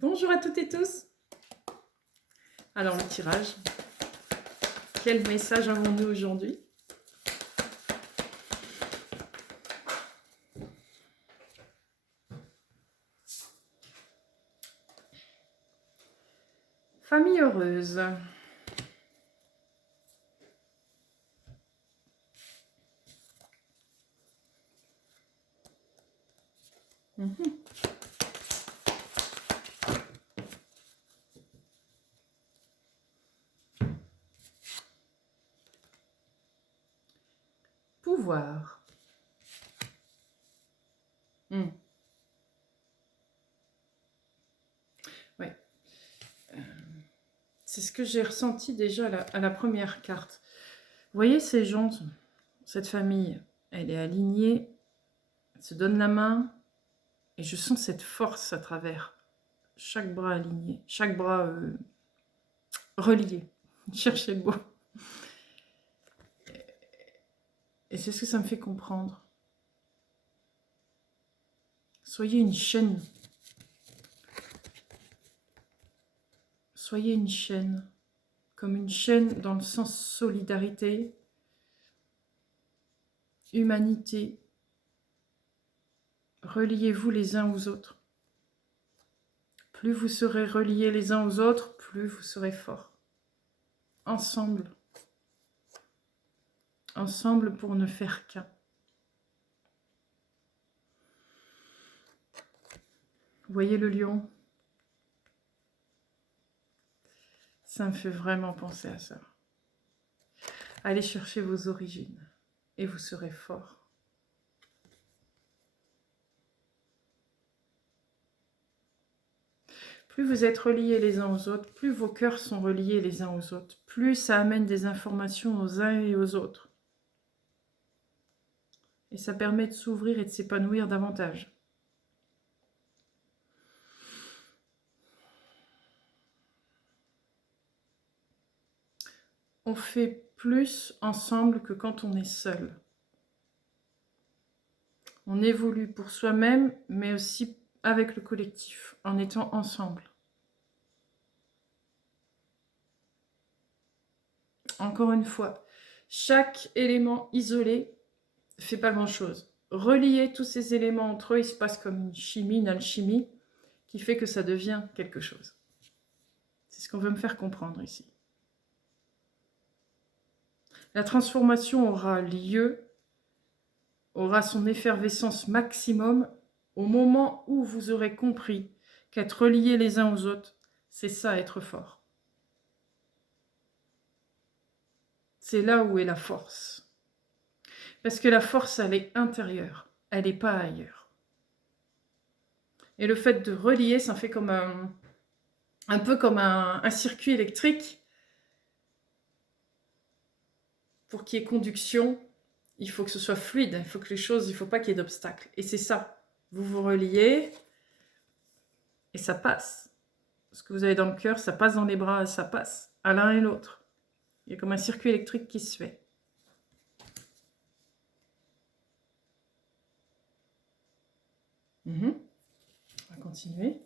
Bonjour à toutes et tous. Alors le tirage, quel message avons-nous aujourd'hui? Famille heureuse. Pouvoir. Ouais. C'est ce que j'ai ressenti déjà à la première carte. Vous voyez ces gens, cette famille, elle est alignée, elle se donne la main, et je sens cette force à travers chaque bras aligné, chaque bras relié. Cherchez le mot. Et c'est ce que ça me fait comprendre. Soyez une chaîne. Soyez une chaîne. Comme une chaîne dans le sens solidarité, humanité. Reliez-vous les uns aux autres. Plus vous serez reliés les uns aux autres, plus vous serez forts. Ensemble. Ensemble pour ne faire qu'un. Vous voyez le lion? Ça me fait vraiment penser à ça. Allez chercher vos origines et vous serez forts. Plus vous êtes reliés les uns aux autres, plus vos cœurs sont reliés les uns aux autres, plus ça amène des informations aux uns et aux autres. Et ça permet de s'ouvrir et de s'épanouir davantage. On fait plus ensemble que quand on est seul. On évolue pour soi-même, mais aussi avec le collectif, en étant ensemble. Encore une fois, chaque élément isolé ne fait pas grand-chose. Relier tous ces éléments entre eux, il se passe comme une chimie, une alchimie, qui fait que ça devient quelque chose. C'est ce qu'on veut me faire comprendre ici. La transformation aura lieu, aura son effervescence maximum au moment où vous aurez compris qu'être reliés les uns aux autres, c'est ça, être fort. C'est là où est la force. Parce que la force, elle est intérieure, elle n'est pas ailleurs. Et le fait de relier, ça fait comme un peu comme un circuit électrique. Pour qu'il y ait conduction, il faut que ce soit fluide, il faut que les choses, il ne faut pas qu'il y ait d'obstacles. Et c'est ça, vous vous reliez et ça passe. Ce que vous avez dans le cœur, ça passe dans les bras, ça passe à l'un et l'autre. Il y a comme un circuit électrique qui se fait. On va continuer.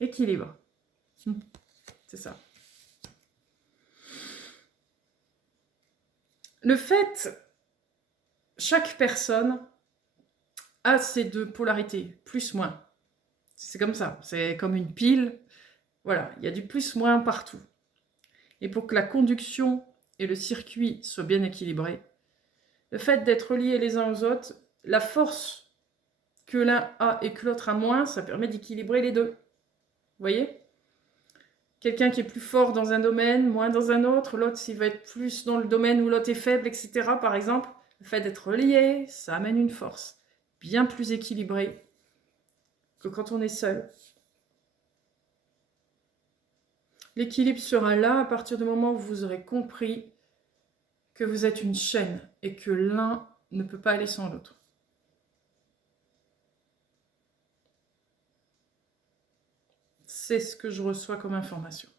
Équilibre. C'est ça. Le fait, chaque personne a ces deux polarités, plus-moins. C'est comme ça, c'est comme une pile. Voilà, il y a du plus-moins partout. Et pour que la conduction et le circuit soient bien équilibrés, le fait d'être reliés les uns aux autres, la force que l'un a et que l'autre a moins, ça permet d'équilibrer les deux. Vous voyez ? Quelqu'un qui est plus fort dans un domaine, moins dans un autre, l'autre s'il va être plus dans le domaine où l'autre est faible, etc. Par exemple, le fait d'être relié, ça amène une force bien plus équilibrée que quand on est seul. L'équilibre sera là à partir du moment où vous aurez compris que vous êtes une chaîne et que l'un ne peut pas aller sans l'autre. C'est ce que je reçois comme information.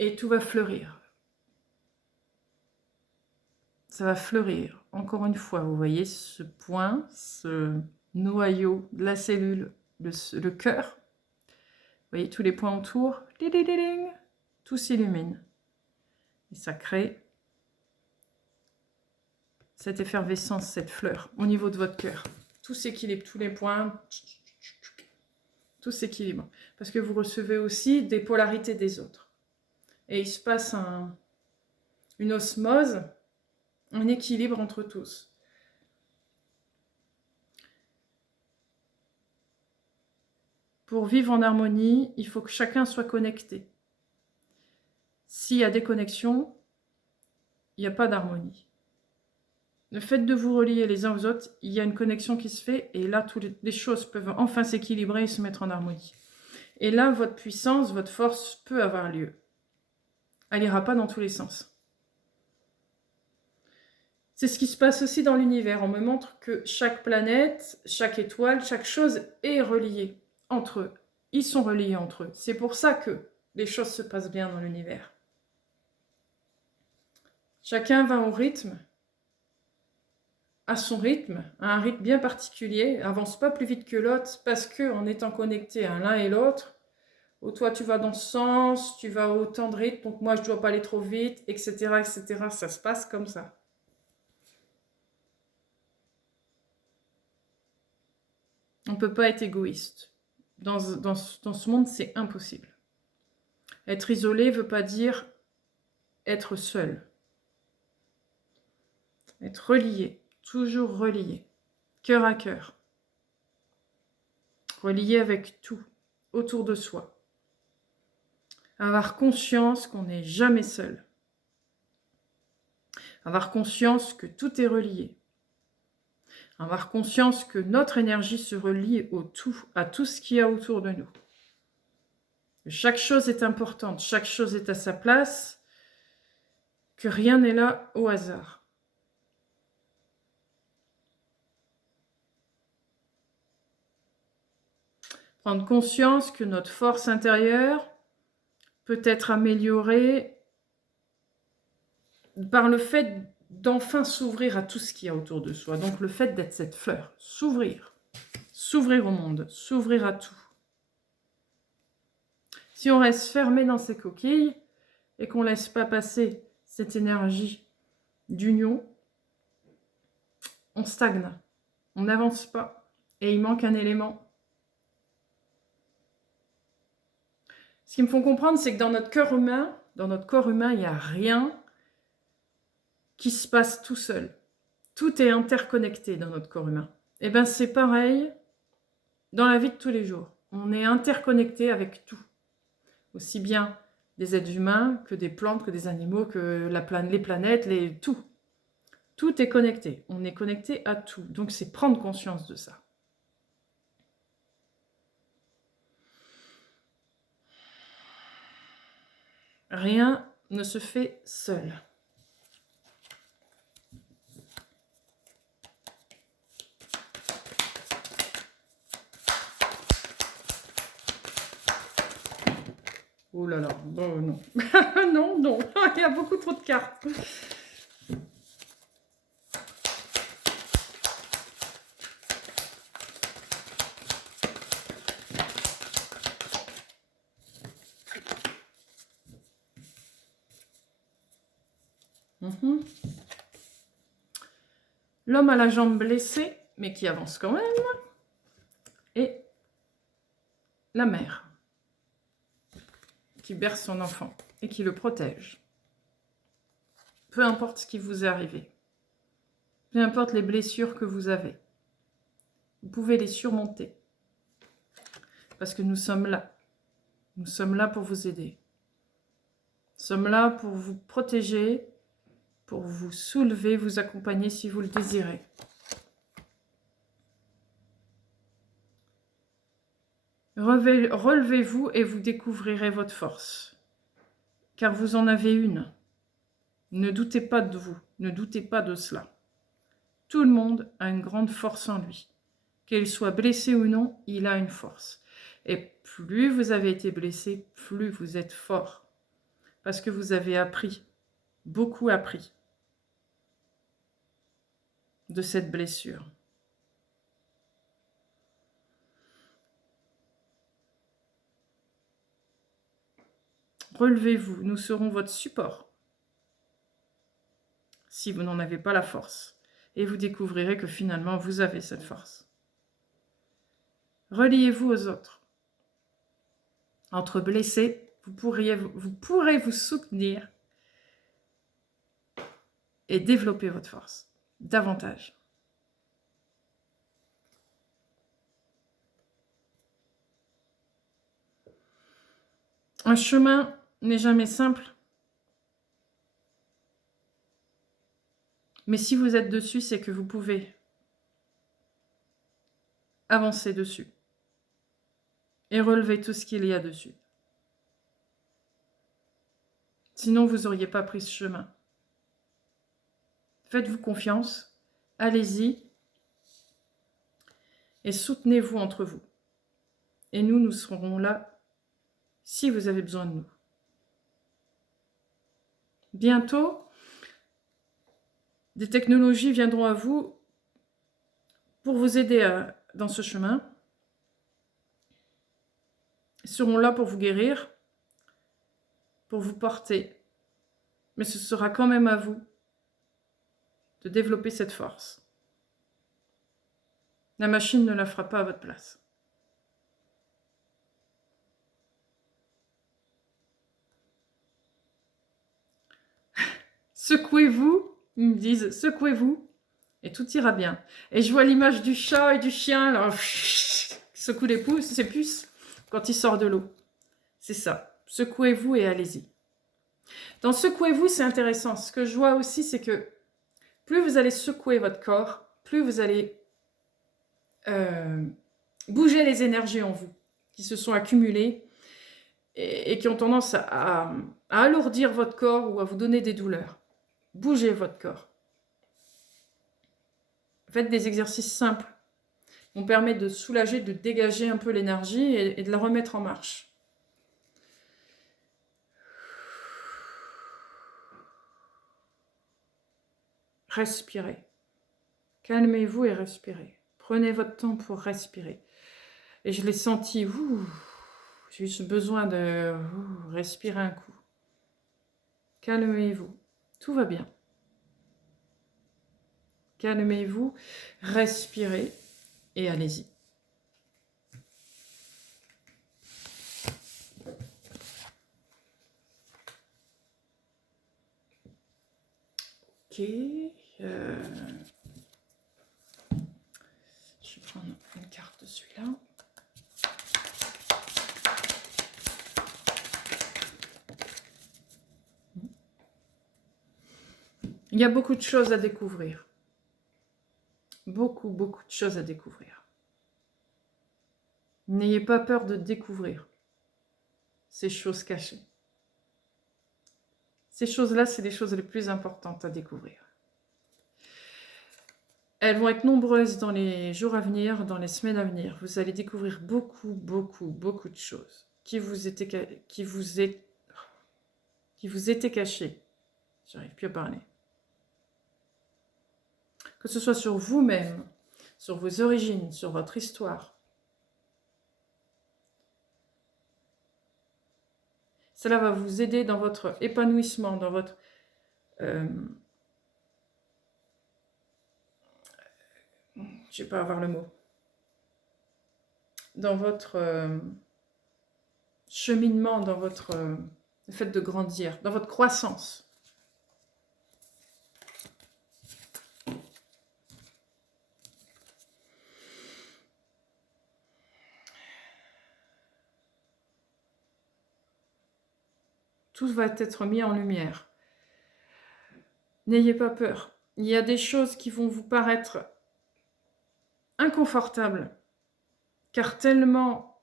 et tout va fleurir. Ça va fleurir. Encore une fois, vous voyez ce point, ce noyau de la cellule, le cœur. Vous voyez tous les points autour, tout s'illumine. Et ça crée cette effervescence, cette fleur au niveau de votre cœur. Tout s'équilibre, tous les points, tout s'équilibre. Parce que vous recevez aussi des polarités des autres. Et il se passe une osmose, un équilibre entre tous. Pour vivre en harmonie, il faut que chacun soit connecté. S'il y a déconnexion, il n'y a pas d'harmonie. Le fait de vous relier les uns aux autres, il y a une connexion qui se fait et là, toutes les choses peuvent enfin s'équilibrer et se mettre en harmonie. Et là, votre puissance, votre force peut avoir lieu. Elle n'ira pas dans tous les sens. C'est ce qui se passe aussi dans l'univers. On me montre que chaque planète, chaque étoile, chaque chose est reliée entre eux. Ils sont reliés entre eux. C'est pour ça que les choses se passent bien dans l'univers. Chacun va au rythme, à son rythme, à un rythme bien particulier, avance pas plus vite que l'autre parce qu'en étant connectés à l'un et l'autre, ou toi tu vas dans ce sens, tu vas au temps de rythme, donc moi je dois pas aller trop vite, etc., etc. Ça se passe comme ça. On ne peut pas être égoïste. Dans ce monde, c'est impossible. Être isolé ne veut pas dire être seul. Être relié, toujours relié, cœur à cœur. Relié avec tout, autour de soi. Avoir conscience qu'on n'est jamais seul. Avoir conscience que tout est relié. Avoir conscience que notre énergie se relie au tout, à tout ce qu'il y a autour de nous. Chaque chose est importante, chaque chose est à sa place, que rien n'est là au hasard. Prendre conscience que notre force intérieure peut être améliorée par le fait d'enfin s'ouvrir à tout ce qu'il y a autour de soi. Donc le fait d'être cette fleur, s'ouvrir au monde, s'ouvrir à tout. Si on reste fermé dans ses coquilles et qu'on ne laisse pas passer cette énergie d'union, on stagne, on n'avance pas et il manque un élément. Ce qui me faut comprendre, c'est que dans notre corps humain, il n'y a rien qui se passe tout seul. Tout est interconnecté dans notre corps humain. Et bien c'est pareil dans la vie de tous les jours. On est interconnecté avec tout. Aussi bien des êtres humains que des plantes, que des animaux, que les planètes, tout. Tout est connecté. On est connecté à tout. Donc c'est prendre conscience de ça. Rien ne se fait seul. Oh là là, bon, non. Non, non, il y a beaucoup trop de cartes. L'homme a la jambe blessée, mais qui avance quand même. Et la mère, qui berce son enfant et qui le protège. Peu importe ce qui vous est arrivé. Peu importe les blessures que vous avez. Vous pouvez les surmonter. Parce que nous sommes là. Nous sommes là pour vous aider. Nous sommes là pour vous protéger, pour vous soulever, vous accompagner si vous le désirez. Relevez-vous et vous découvrirez votre force. Car vous en avez une. Ne doutez pas de vous, ne doutez pas de cela. Tout le monde a une grande force en lui. Qu'il soit blessé ou non, il a une force. Et plus vous avez été blessé, plus vous êtes fort. parce que vous avez appris, beaucoup appris de cette blessure. Relevez-vous, nous serons votre support si vous n'en avez pas la force. Et vous découvrirez que finalement, vous avez cette force. Reliez-vous aux autres. Entre blessés, vous pourrez vous soutenir et développer votre force davantage. Un chemin n'est jamais simple, mais si vous êtes dessus, c'est que vous pouvez avancer dessus et relever tout ce qu'il y a dessus. Sinon, vous n'auriez pas pris ce chemin. Faites-vous confiance, allez-y et soutenez-vous entre vous. Et nous serons là si vous avez besoin de nous. Bientôt, des technologies viendront à vous pour vous aider dans ce chemin. Ils seront là pour vous guérir, pour vous porter. Mais ce sera quand même à vous de développer cette force. La machine ne la fera pas à votre place. Secouez-vous, ils me disent, secouez-vous, et tout ira bien. Et je vois l'image du chat et du chien, là, qui secoue ses puces quand il sort de l'eau. C'est ça. Secouez-vous et allez-y. Dans secouez-vous, c'est intéressant. Ce que je vois aussi, c'est que plus vous allez secouer votre corps, plus vous allez bouger les énergies en vous qui se sont accumulées et qui ont tendance à alourdir votre corps ou à vous donner des douleurs. Bougez votre corps. Faites des exercices simples. On permet de soulager, de dégager un peu l'énergie et de la remettre en marche. Respirez. Calmez-vous et respirez. Prenez votre temps pour respirer. Et je l'ai senti, j'ai eu ce besoin de respirer un coup. Calmez-vous. Tout va bien. Calmez-vous, respirez et allez-y. Ok. Je vais prendre une carte de celui-là. Il y a beaucoup de choses à découvrir. Beaucoup de choses à découvrir. N'ayez pas peur de découvrir ces choses cachées. Ces choses-là, c'est les choses les plus importantes à découvrir. Elles vont être nombreuses dans les jours à venir, dans les semaines à venir. Vous allez découvrir beaucoup de choses qui vous étaient cachées. J'arrive plus à parler. Que ce soit sur vous-même, sur vos origines, sur votre histoire. Cela va vous aider dans votre épanouissement, dans votre... je ne vais pas avoir le mot. Dans votre cheminement, dans votre le fait de grandir, dans votre croissance. Tout va être mis en lumière. N'ayez pas peur. Il y a des choses qui vont vous paraître inconfortables, car tellement,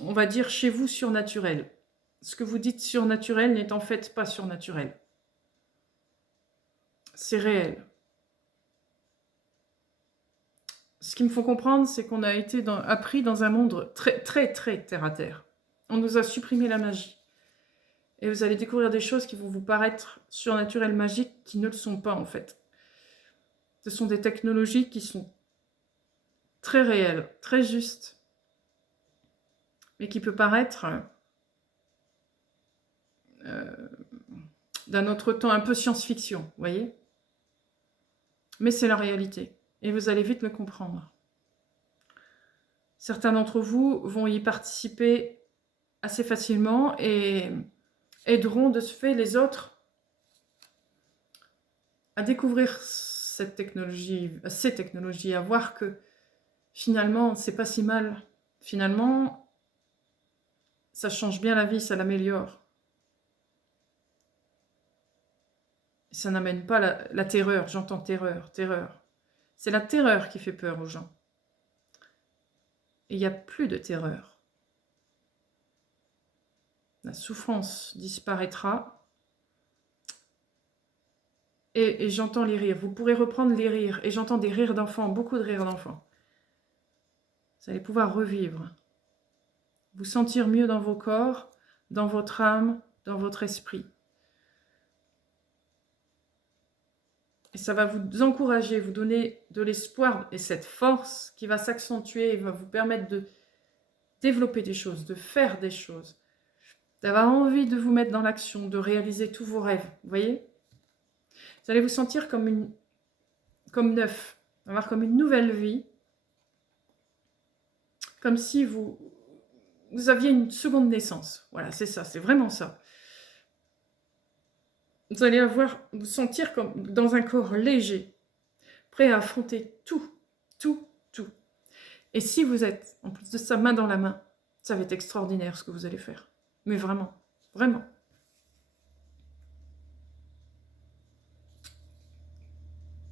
on va dire chez vous, surnaturel. Ce que vous dites surnaturel n'est en fait pas surnaturel. C'est réel. Ce qu'il me faut comprendre, c'est qu'on a été appris dans un monde très terre à terre. On nous a supprimé la magie. Et vous allez découvrir des choses qui vont vous paraître surnaturelles, magiques, qui ne le sont pas en fait. Ce sont des technologies qui sont très réelles, très justes, mais qui peut paraître d'un autre temps, un peu science-fiction, vous voyez? Mais c'est la réalité, et vous allez vite le comprendre. Certains d'entre vous vont y participer assez facilement et aideront de ce fait les autres à découvrir ces technologies, à voir que finalement, c'est pas si mal. Finalement, ça change bien la vie, ça l'améliore. Ça n'amène pas la terreur, j'entends terreur. C'est la terreur qui fait peur aux gens. Et il n'y a plus de terreur. La souffrance disparaîtra. Et j'entends les rires. Vous pourrez reprendre les rires. Et j'entends des rires d'enfants, beaucoup de rires d'enfants. Vous allez pouvoir revivre. Vous sentir mieux dans vos corps, dans votre âme, dans votre esprit. Et ça va vous encourager, vous donner de l'espoir et cette force qui va s'accentuer et va vous permettre de développer des choses, de faire des choses, d'avoir envie de vous mettre dans l'action, de réaliser tous vos rêves. Vous voyez? Vous allez vous sentir comme neuf, avoir comme une nouvelle vie, comme si vous aviez une seconde naissance. Voilà, c'est ça, c'est vraiment ça. Vous allez vous sentir comme dans un corps léger, prêt à affronter tout. Et si vous êtes, en plus de ça, main dans la main, ça va être extraordinaire ce que vous allez faire. Mais vraiment, vraiment.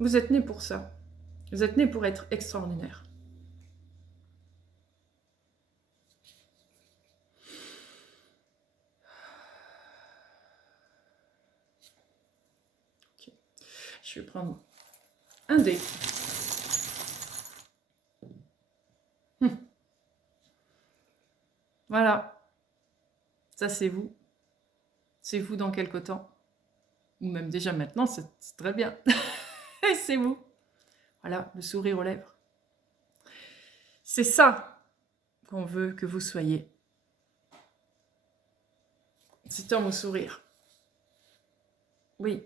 Vous êtes né pour ça. Vous êtes né pour être extraordinaire. Okay. Je vais prendre un dé. Voilà. Ça, c'est vous. C'est vous dans quelque temps. Ou même déjà maintenant, c'est très bien. Et c'est vous. Voilà, le sourire aux lèvres. C'est ça qu'on veut que vous soyez. Cet homme au sourire. Oui,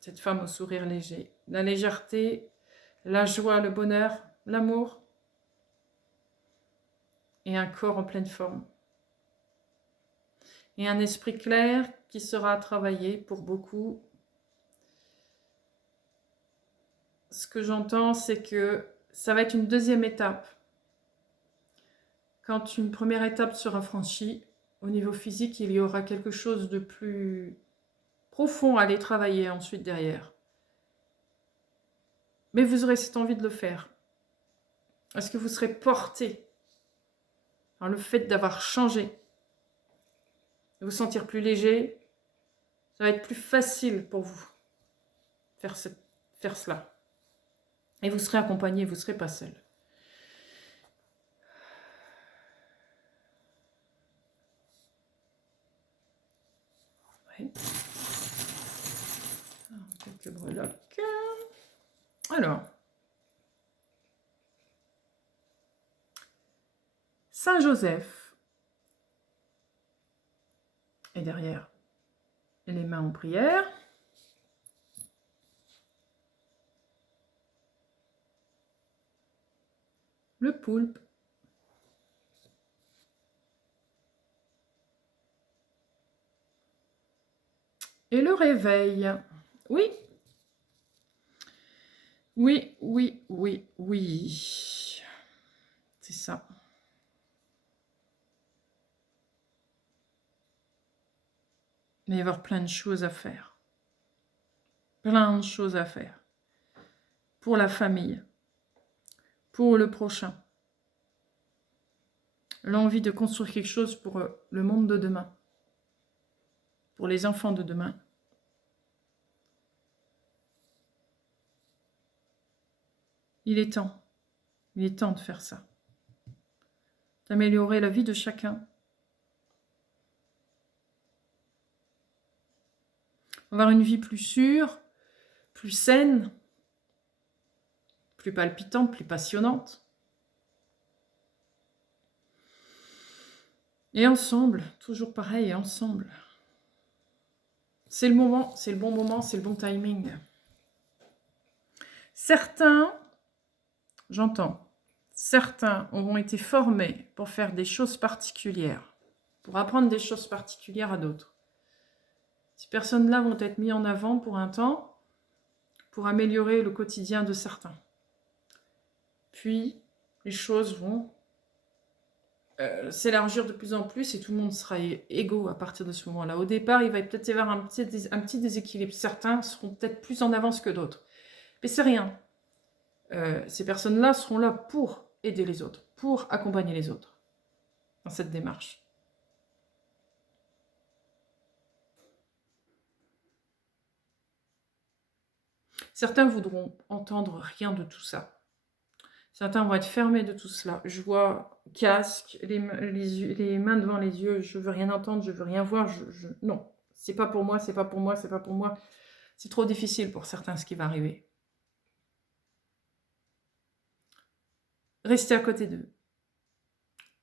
cette femme au sourire léger. La légèreté, la joie, le bonheur, l'amour. Et un corps en pleine forme. Et un esprit clair qui sera travaillé pour beaucoup. Ce que j'entends, c'est que ça va être une deuxième étape. Quand une première étape sera franchie, au niveau physique, il y aura quelque chose de plus profond à aller travailler ensuite derrière. Mais vous aurez cette envie de le faire. Est-ce que vous serez porté par le fait d'avoir changé, de vous sentir plus léger? Ça va être plus facile pour vous faire cela. Et vous serez accompagné, vous ne serez pas seul. Ouais. Quelques breloques. Alors. Saint-Joseph. Et derrière, les mains en prière. Le poulpe. Et le réveil. Oui. Oui, oui, oui, oui. C'est ça. Mais il va y avoir plein de choses à faire. Plein de choses à faire. Pour la famille. Pour le prochain. L'envie de construire quelque chose pour le monde de demain. Pour les enfants de demain. Il est temps. Il est temps de faire ça. D'améliorer la vie de chacun. Avoir une vie plus sûre, plus saine, plus palpitante, plus passionnante. Et ensemble, toujours pareil, ensemble. C'est le moment, c'est le bon moment, c'est le bon timing. Certains, j'entends, certains auront été formés pour faire des choses particulières, pour apprendre des choses particulières à d'autres. Ces personnes-là vont être mises en avant pour un temps, pour améliorer le quotidien de certains. Puis, les choses vont s'élargir de plus en plus et tout le monde sera égaux à partir de ce moment-là. Au départ, il va peut-être y avoir un petit déséquilibre. Certains seront peut-être plus en avance que d'autres. Mais c'est rien. Ces personnes-là seront là pour aider les autres, pour accompagner les autres dans cette démarche. Certains voudront entendre rien de tout ça. Certains vont être fermés de tout cela. Je vois casque, les mains devant les yeux, je veux rien entendre, je veux rien voir. Non, c'est pas pour moi, c'est pas pour moi, c'est pas pour moi. C'est trop difficile pour certains ce qui va arriver. Restez à côté d'eux.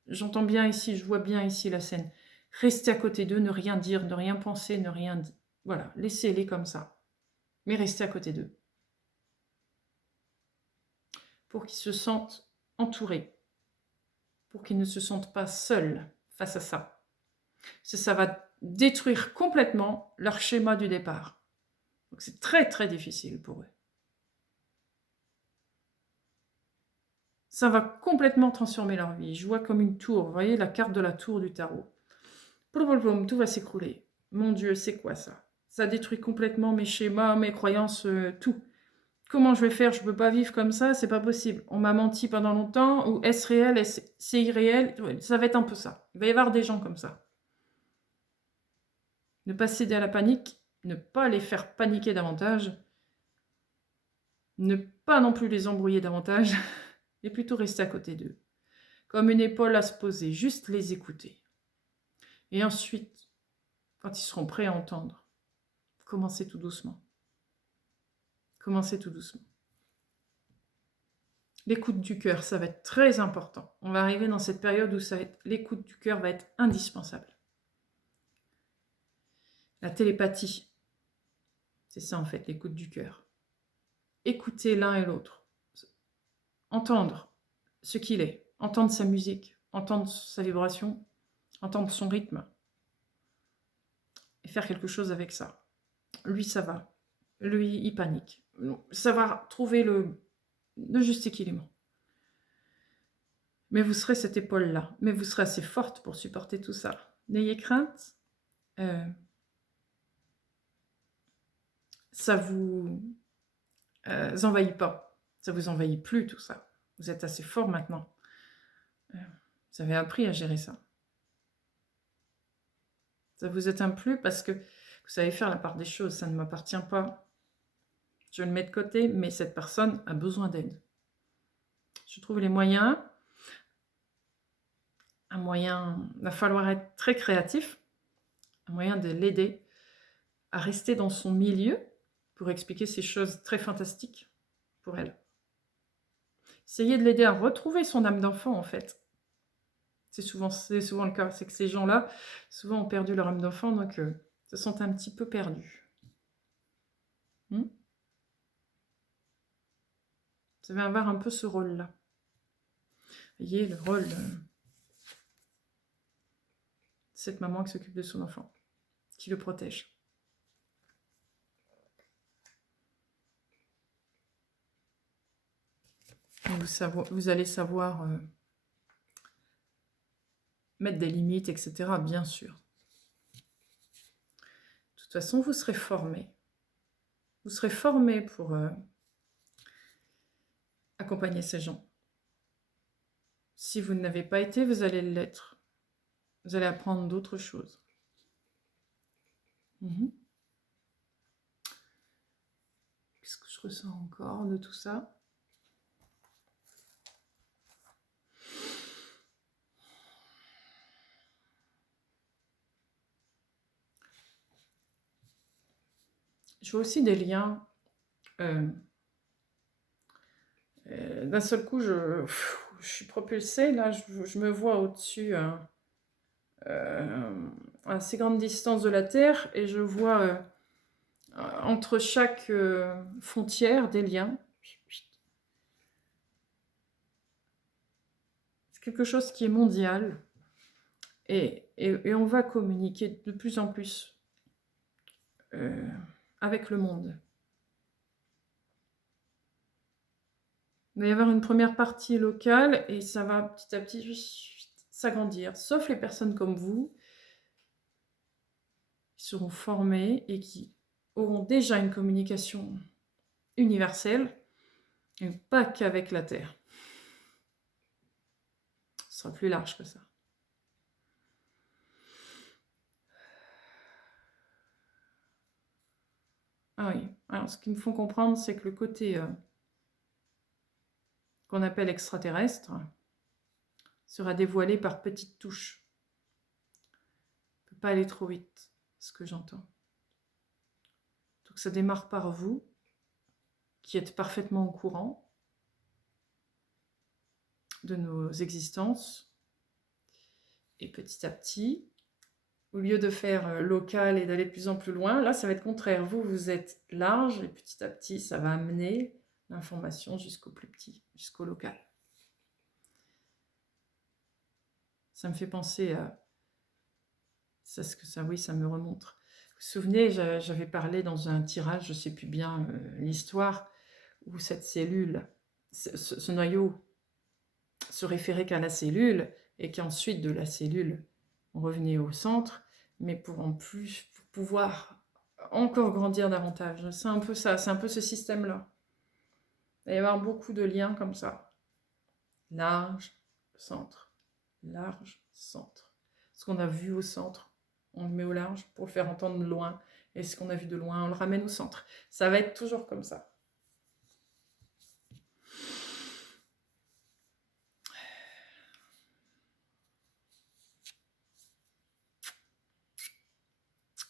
J'entends bien ici, je vois bien ici la scène. Restez à côté d'eux, ne rien dire, ne rien penser, ne rien dire. Voilà, laissez-les comme ça. Mais restez à côté d'eux. Pour qu'ils se sentent entourés. Pour qu'ils ne se sentent pas seuls face à ça. Ça va détruire complètement leur schéma du départ. Donc c'est très très difficile pour eux. Ça va complètement transformer leur vie. Je vois comme une tour, vous voyez la carte de la tour du tarot. Tout va s'écrouler. Mon Dieu, c'est quoi ça? Ça détruit complètement mes schémas, mes croyances, tout. Comment je vais faire? Je ne peux pas vivre comme ça, c'est pas possible. On m'a menti pendant longtemps, ou est-ce réel, c'est irréel? Ça va être un peu ça. Il va y avoir des gens comme ça. Ne pas céder à la panique, ne pas les faire paniquer davantage, ne pas non plus les embrouiller davantage, et plutôt rester à côté d'eux. Comme une épaule à se poser, juste les écouter. Et ensuite, quand ils seront prêts à entendre, commencez tout doucement. Commencez tout doucement. L'écoute du cœur, ça va être très important. On va arriver dans cette période où l'écoute du cœur va être indispensable. La télépathie, c'est ça en fait, l'écoute du cœur. Écouter l'un et l'autre. Entendre ce qu'il est. Entendre sa musique. Entendre sa vibration. Entendre son rythme. Et faire quelque chose avec ça. Lui, ça va. Lui, il panique. Savoir trouver le juste équilibre. Mais vous serez cette épaule-là. Mais vous serez assez forte pour supporter tout ça. N'ayez crainte. Ça vous envahit pas. Ça vous envahit plus, tout ça. Vous êtes assez fort maintenant. Vous avez appris à gérer ça. Ça vous éteint plus parce que vous savez faire la part des choses. Ça ne m'appartient pas. Je le mets de côté, mais cette personne a besoin d'aide. Je trouve les moyens. Un moyen, il va falloir être très créatif. Un moyen de l'aider à rester dans son milieu pour expliquer ces choses très fantastiques pour elle. Essayez de l'aider à retrouver son âme d'enfant, en fait. C'est souvent le cas. C'est que ces gens-là, souvent, ont perdu leur âme d'enfant, donc se sentent un petit peu perdus. Vous allez avoir un peu ce rôle-là. Vous voyez, le rôle de cette maman qui s'occupe de son enfant, qui le protège. Vous allez savoir mettre des limites, etc. Bien sûr. De toute façon, vous serez formé. Vous serez formé pour accompagner ces gens. Si vous ne l'avez pas été, vous allez l'être. Vous allez apprendre d'autres choses. Qu'est-ce que je ressens encore de tout ça? je vois aussi des liens. D'un seul coup, je suis propulsée, là, je me vois au-dessus, à assez grande distance de la Terre, et je vois entre chaque frontière des liens. C'est quelque chose qui est mondial, et on va communiquer de plus en plus avec le monde. Il va y avoir une première partie locale, et ça va petit à petit s'agrandir, sauf les personnes comme vous, qui seront formées et qui auront déjà une communication universelle, et pas qu'avec la Terre. Ce sera plus large que ça. Ah oui. Alors, ce qu'ils me font comprendre, c'est que le côté qu'on appelle extraterrestre sera dévoilé par petites touches. Il ne peut pas aller trop vite, ce que j'entends. Donc ça démarre par vous, qui êtes parfaitement au courant de nos existences. Et petit à petit, au lieu de faire local et d'aller de plus en plus loin, là, ça va être contraire. Vous, vous êtes large, et petit à petit, ça va amener l'information jusqu'au plus petit, jusqu'au local. Ça me fait penser à... oui, ça me remonte. Vous vous souvenez, j'avais parlé dans un tirage, je ne sais plus bien l'histoire, où cette cellule, ce noyau, se référait qu'à la cellule, et qu'ensuite de la cellule, on revenait au centre, mais pour pouvoir encore grandir davantage. C'est un peu ça, c'est un peu ce système-là. Il va y avoir beaucoup de liens comme ça. Large, centre. Large, centre. Ce qu'on a vu au centre, on le met au large pour le faire entendre de loin. Et ce qu'on a vu de loin, on le ramène au centre. Ça va être toujours comme ça.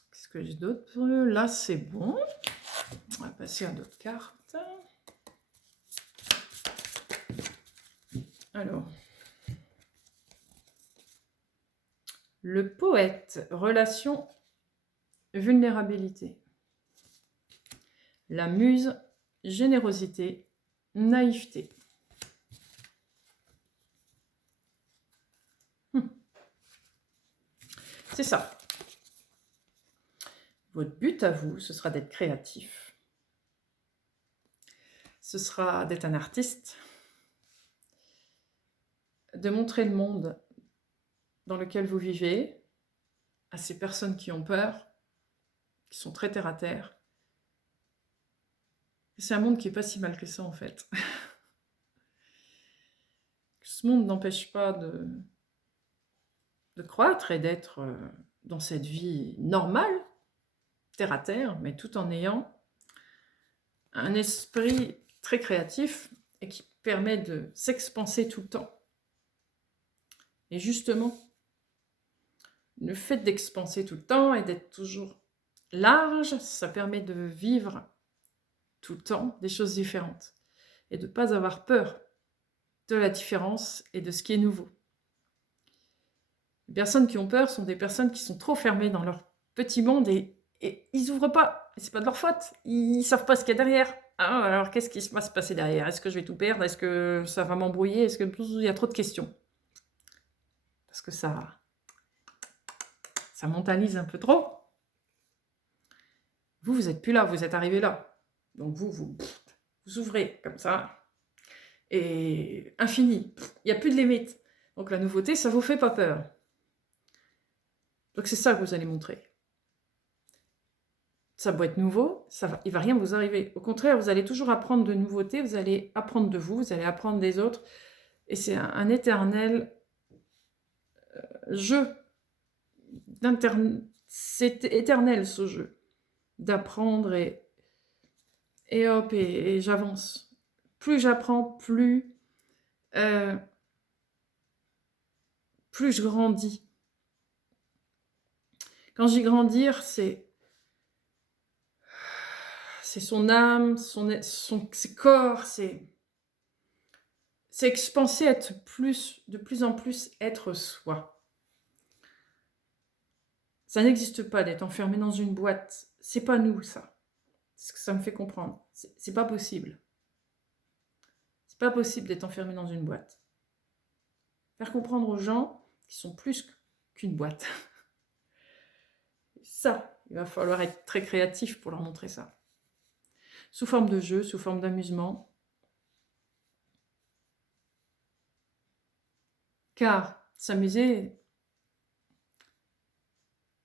Qu'est-ce que j'ai d'autre? Là, c'est bon. On va passer à d'autres cartes. Alors, le poète, relation, vulnérabilité. La muse, générosité, naïveté. C'est ça. Votre but à vous, ce sera d'être créatif. Ce sera d'être un artiste, de montrer le monde dans lequel vous vivez à ces personnes qui ont peur, qui sont très terre à terre. C'est un monde qui n'est pas si mal que ça, en fait. Ce monde n'empêche pas de croître et d'être dans cette vie normale, terre à terre, mais tout en ayant un esprit très créatif et qui permet de s'expanser tout le temps. Et justement, le fait d'expanser tout le temps et d'être toujours large, ça permet de vivre tout le temps des choses différentes et de ne pas avoir peur de la différence et de ce qui est nouveau. Les personnes qui ont peur sont des personnes qui sont trop fermées dans leur petit monde et ils n'ouvrent pas. Et c'est pas de leur faute. Ils ne savent pas ce qu'il y a derrière. Ah, alors qu'est-ce qui va se passer derrière? Est-ce que je vais tout perdre? Est-ce que ça va m'embrouiller? Est-ce qu'il y a trop de questions? Parce que ça mentalise un peu trop. Vous n'êtes plus là, vous êtes arrivé là. Donc vous ouvrez comme ça. Et infini. Il n'y a plus de limite. Donc la nouveauté, ça ne vous fait pas peur. Donc c'est ça que vous allez montrer. Ça doit être nouveau, il ne va rien vous arriver. Au contraire, vous allez toujours apprendre de nouveautés, vous allez apprendre de vous allez apprendre des autres. Et c'est un éternel jeu. C'est éternel ce jeu. D'apprendre et hop, et j'avance. Plus j'apprends, plus je grandis. Quand je dis grandir, c'est c'est son âme, ses corps, c'est penser être de plus en plus être soi. Ça n'existe pas d'être enfermé dans une boîte. C'est pas nous, ça. C'est ce que ça me fait comprendre. C'est pas possible. C'est pas possible d'être enfermé dans une boîte. Faire comprendre aux gens qu'ils sont plus qu'une boîte. Ça, il va falloir être très créatif pour leur montrer ça. Sous forme de jeu, sous forme d'amusement. Car s'amuser,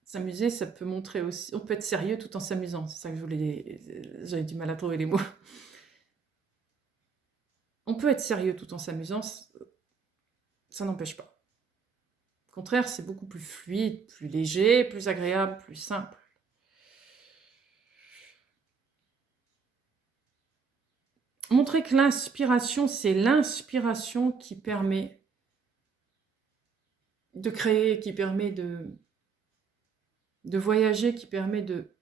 ça peut montrer aussi... On peut être sérieux tout en s'amusant. C'est ça que j'avais du mal à trouver les mots. On peut être sérieux tout en s'amusant, ça n'empêche pas. Au contraire, c'est beaucoup plus fluide, plus léger, plus agréable, plus simple. Montrer que l'inspiration, c'est l'inspiration qui permet de créer, qui permet de voyager, qui permet de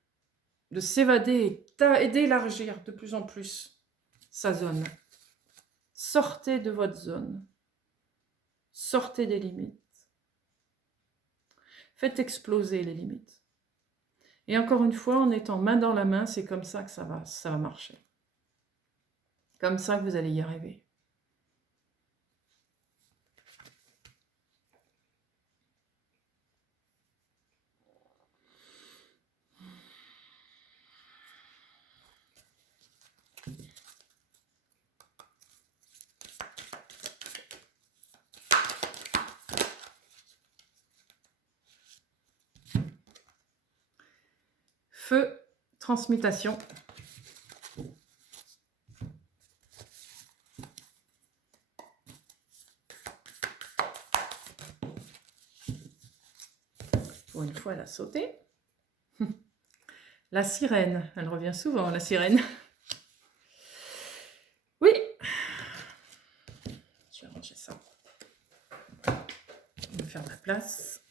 s'évader et d'élargir de plus en plus sa zone. Sortez de votre zone. Sortez des limites. Faites exploser les limites. Et encore une fois, en étant main dans la main, c'est comme ça que ça va marcher. Comme ça que vous allez y arriver. Feu, transmutation. Pour une fois, elle a sauté. La sirène, elle revient souvent, la sirène. Oui. Je vais ranger ça. On va faire de la place.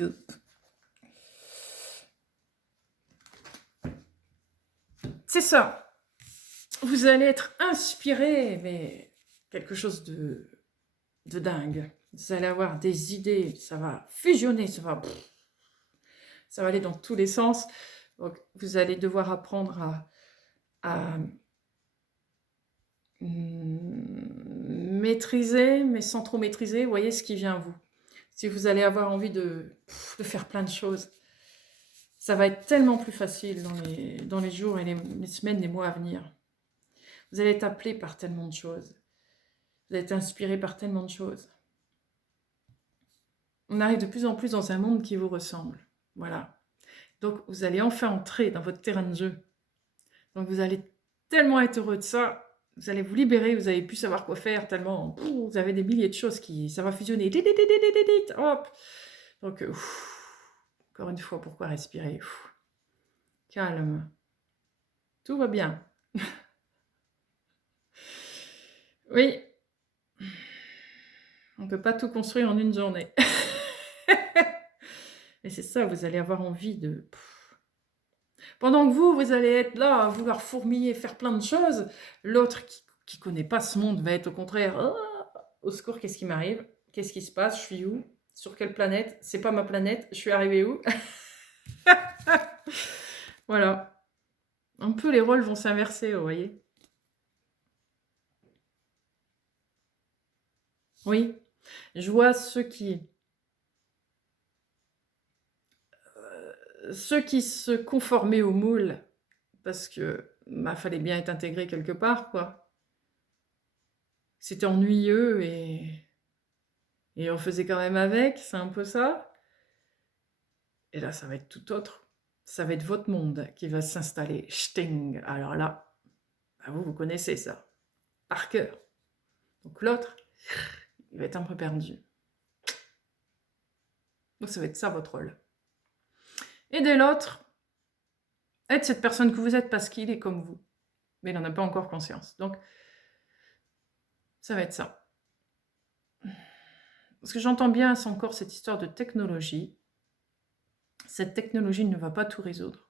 Hop. C'est ça. Vous allez être inspiré, mais quelque chose de dingue. Vous allez avoir des idées, ça va fusionner, ça va aller dans tous les sens. Donc, vous allez devoir apprendre à maîtriser, mais sans trop maîtriser. Vous voyez ce qui vient à vous. Si vous allez avoir envie de faire plein de choses, ça va être tellement plus facile dans les jours et les semaines, les mois à venir. Vous allez être appelé par tellement de choses. Vous allez être inspiré par tellement de choses. On arrive de plus en plus dans un monde qui vous ressemble. Voilà. Donc, vous allez enfin entrer dans votre terrain de jeu. Donc, vous allez tellement être heureux de ça. Vous allez vous libérer, vous allez plus savoir quoi faire, tellement vous avez des milliers de choses ça va fusionner. Hop. Donc, encore une fois, pourquoi respirer? Calme. Tout va bien. Oui. On ne peut pas tout construire en une journée. Et c'est ça, vous allez avoir envie de... Pendant que vous allez être là à vouloir fourmiller, faire plein de choses, l'autre qui ne connaît pas ce monde va être au contraire, au secours, qu'est-ce qui m'arrive? Qu'est-ce qui se passe? Je suis où? Sur quelle planète? C'est pas ma planète, je suis arrivée où? Voilà. Un peu les rôles vont s'inverser, vous voyez? Oui. Je vois ceux qui se conformaient au moule, parce que fallait bien être intégré quelque part, quoi. C'était ennuyeux et on faisait quand même avec, c'est un peu ça. Et là, ça va être tout autre. Ça va être votre monde qui va s'installer. Sting. Alors là, vous connaissez ça. Par cœur. Donc l'autre, il va être un peu perdu. Donc ça va être ça votre rôle. Aider l'autre, être cette personne que vous êtes parce qu'il est comme vous. Mais il n'en a pas encore conscience. Donc, ça va être ça. Parce que j'entends bien, c'est encore cette histoire de technologie. Cette technologie ne va pas tout résoudre.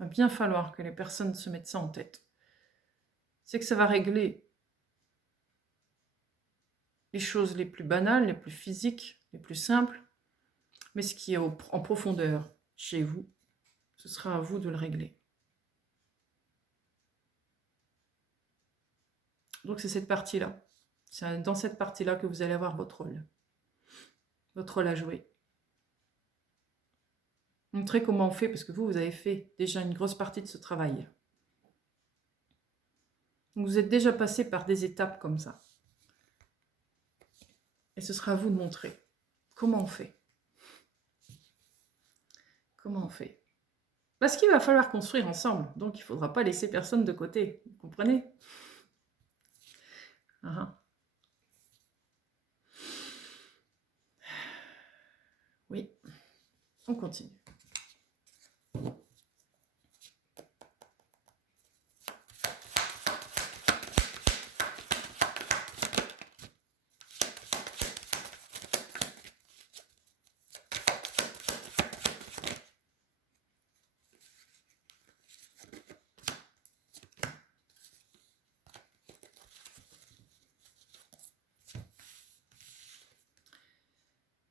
va bien falloir que les personnes se mettent ça en tête. C'est que ça va régler les choses les plus banales, les plus physiques, les plus simples, mais ce qui est en profondeur chez vous, ce sera à vous de le régler. Donc c'est cette partie-là. C'est dans cette partie-là que vous allez avoir votre rôle à jouer. Montrez comment on fait, parce que vous avez fait déjà une grosse partie de ce travail. Donc vous êtes déjà passé par des étapes comme ça. Et ce sera à vous de montrer comment on fait. Comment on fait? Parce qu'il va falloir construire ensemble, donc il ne faudra pas laisser personne de côté. Vous comprenez? Oui, on continue.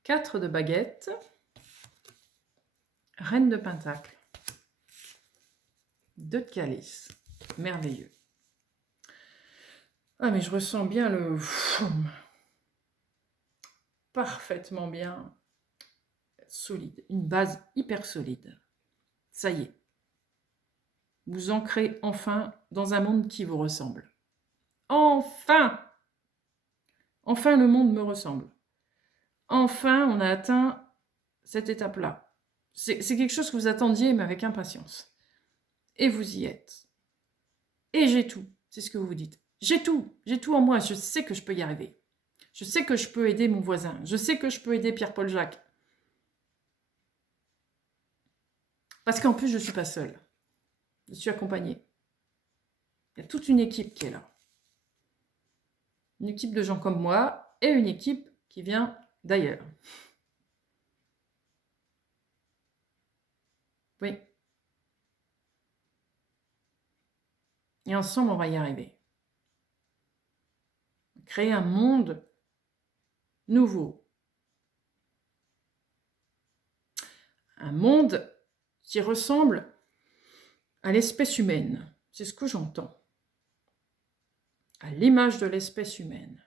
Quatre de baguettes, reine de pentacle, 2 de calice, merveilleux. Ah mais je ressens bien le... parfaitement bien, solide, une base hyper solide. Ça y est, vous ancrez enfin dans un monde qui vous ressemble. Enfin! Enfin le monde me ressemble. Enfin, on a atteint cette étape-là. C'est quelque chose que vous attendiez, mais avec impatience. Et vous y êtes. Et j'ai tout, c'est ce que vous vous dites. J'ai tout en moi, je sais que je peux y arriver. Je sais que je peux aider mon voisin, je sais que je peux aider Pierre-Paul Jacques. Parce qu'en plus, je ne suis pas seule. Je suis accompagnée. Il y a toute une équipe qui est là. Une équipe de gens comme moi et une équipe qui vient d'ailleurs. Oui. Et ensemble, on va y arriver. Créer un monde nouveau. Un monde qui ressemble à l'espèce humaine. C'est ce que j'entends. À l'image de l'espèce humaine.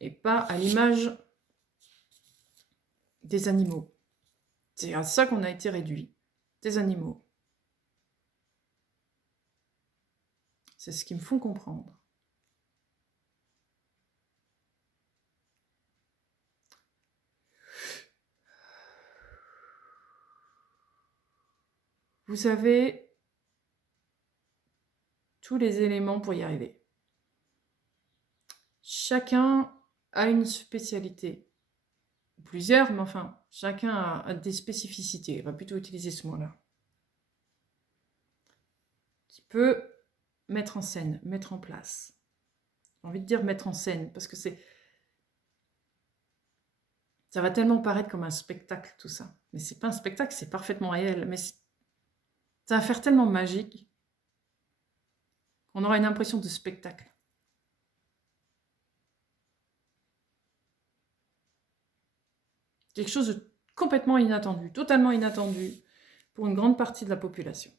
Et pas à l'image des animaux. C'est à ça qu'on a été réduit. Des animaux. C'est ce qu'ils me font comprendre. Vous avez tous les éléments pour y arriver. Chacun a une spécialité. Plusieurs, mais enfin, chacun a des spécificités. On va plutôt utiliser ce mot-là. Qui peut mettre en scène, mettre en place. J'ai envie de dire mettre en scène, parce que c'est... Ça va tellement paraître comme un spectacle, tout ça. Mais c'est pas un spectacle, c'est parfaitement réel. Mais ça va faire tellement magique qu'on aura une impression de spectacle. Quelque chose de complètement inattendu, totalement inattendu pour une grande partie de la population.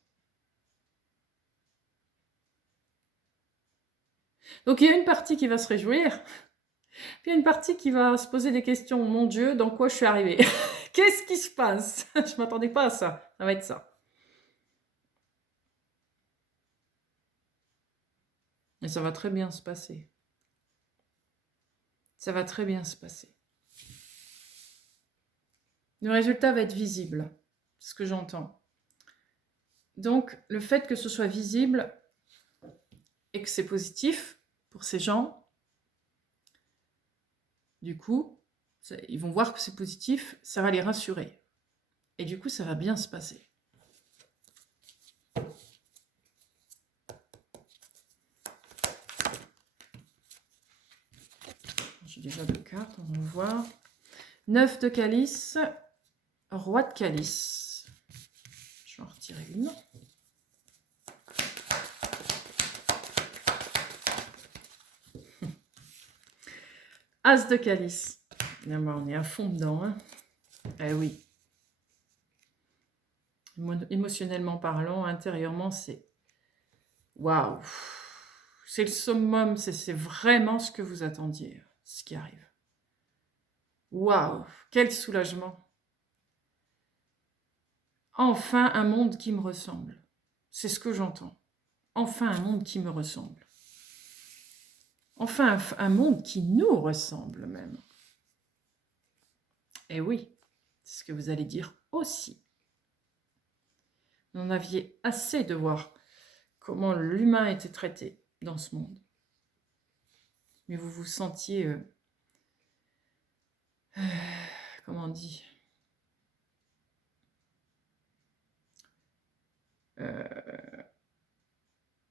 Donc il y a une partie qui va se réjouir, puis il y a une partie qui va se poser des questions. Mon Dieu, dans quoi je suis arrivée? Qu'est-ce qui se passe? Je ne m'attendais pas à ça. Ça va être ça. Et ça va très bien se passer. Ça va très bien se passer. Le résultat va être visible. C'est ce que j'entends. Donc, le fait que ce soit visible et que c'est positif pour ces gens, du coup, ils vont voir que c'est positif, ça va les rassurer. Et du coup, ça va bien se passer. J'ai déjà 2 cartes, on va voir. 9 de calice, roi de calice. Je vais en retirer une. As de calice. On est à fond dedans. Hein. Eh oui. Émotionnellement parlant, intérieurement, c'est... Waouh. C'est le summum, c'est vraiment ce que vous attendiez, ce qui arrive. Waouh. Quel soulagement. Enfin un monde qui me ressemble. C'est ce que j'entends. Enfin un monde qui me ressemble. Enfin un monde qui nous ressemble même. Et oui, c'est ce que vous allez dire aussi. Vous en aviez assez de voir comment l'humain était traité dans ce monde. Mais vous vous sentiez... comment on dit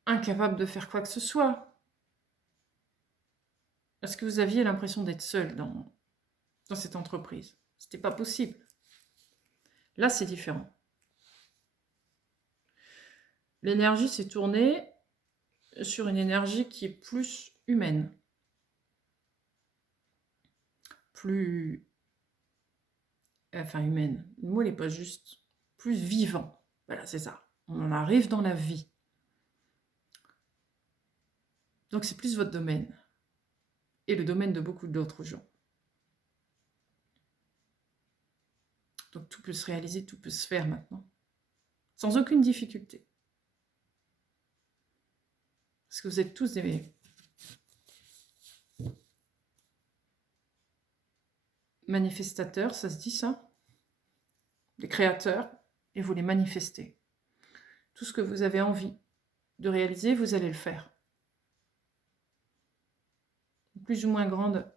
incapable de faire quoi que ce soit. Parce que vous aviez l'impression d'être seul dans cette entreprise. C'était pas possible. Là, c'est différent. L'énergie s'est tournée sur une énergie qui est plus humaine. Plus... Enfin, humaine. Le mot n'est pas juste. Plus vivant. Voilà, c'est ça. On en arrive dans la vie. Donc, c'est plus votre domaine. Et le domaine de beaucoup d'autres gens. Donc, tout peut se réaliser, tout peut se faire maintenant. Sans aucune difficulté. Parce que vous êtes tous des manifestateurs, ça se dit ça? Des créateurs, et vous les manifestez. Tout ce que vous avez envie de réaliser, vous allez le faire. Plus ou moins grande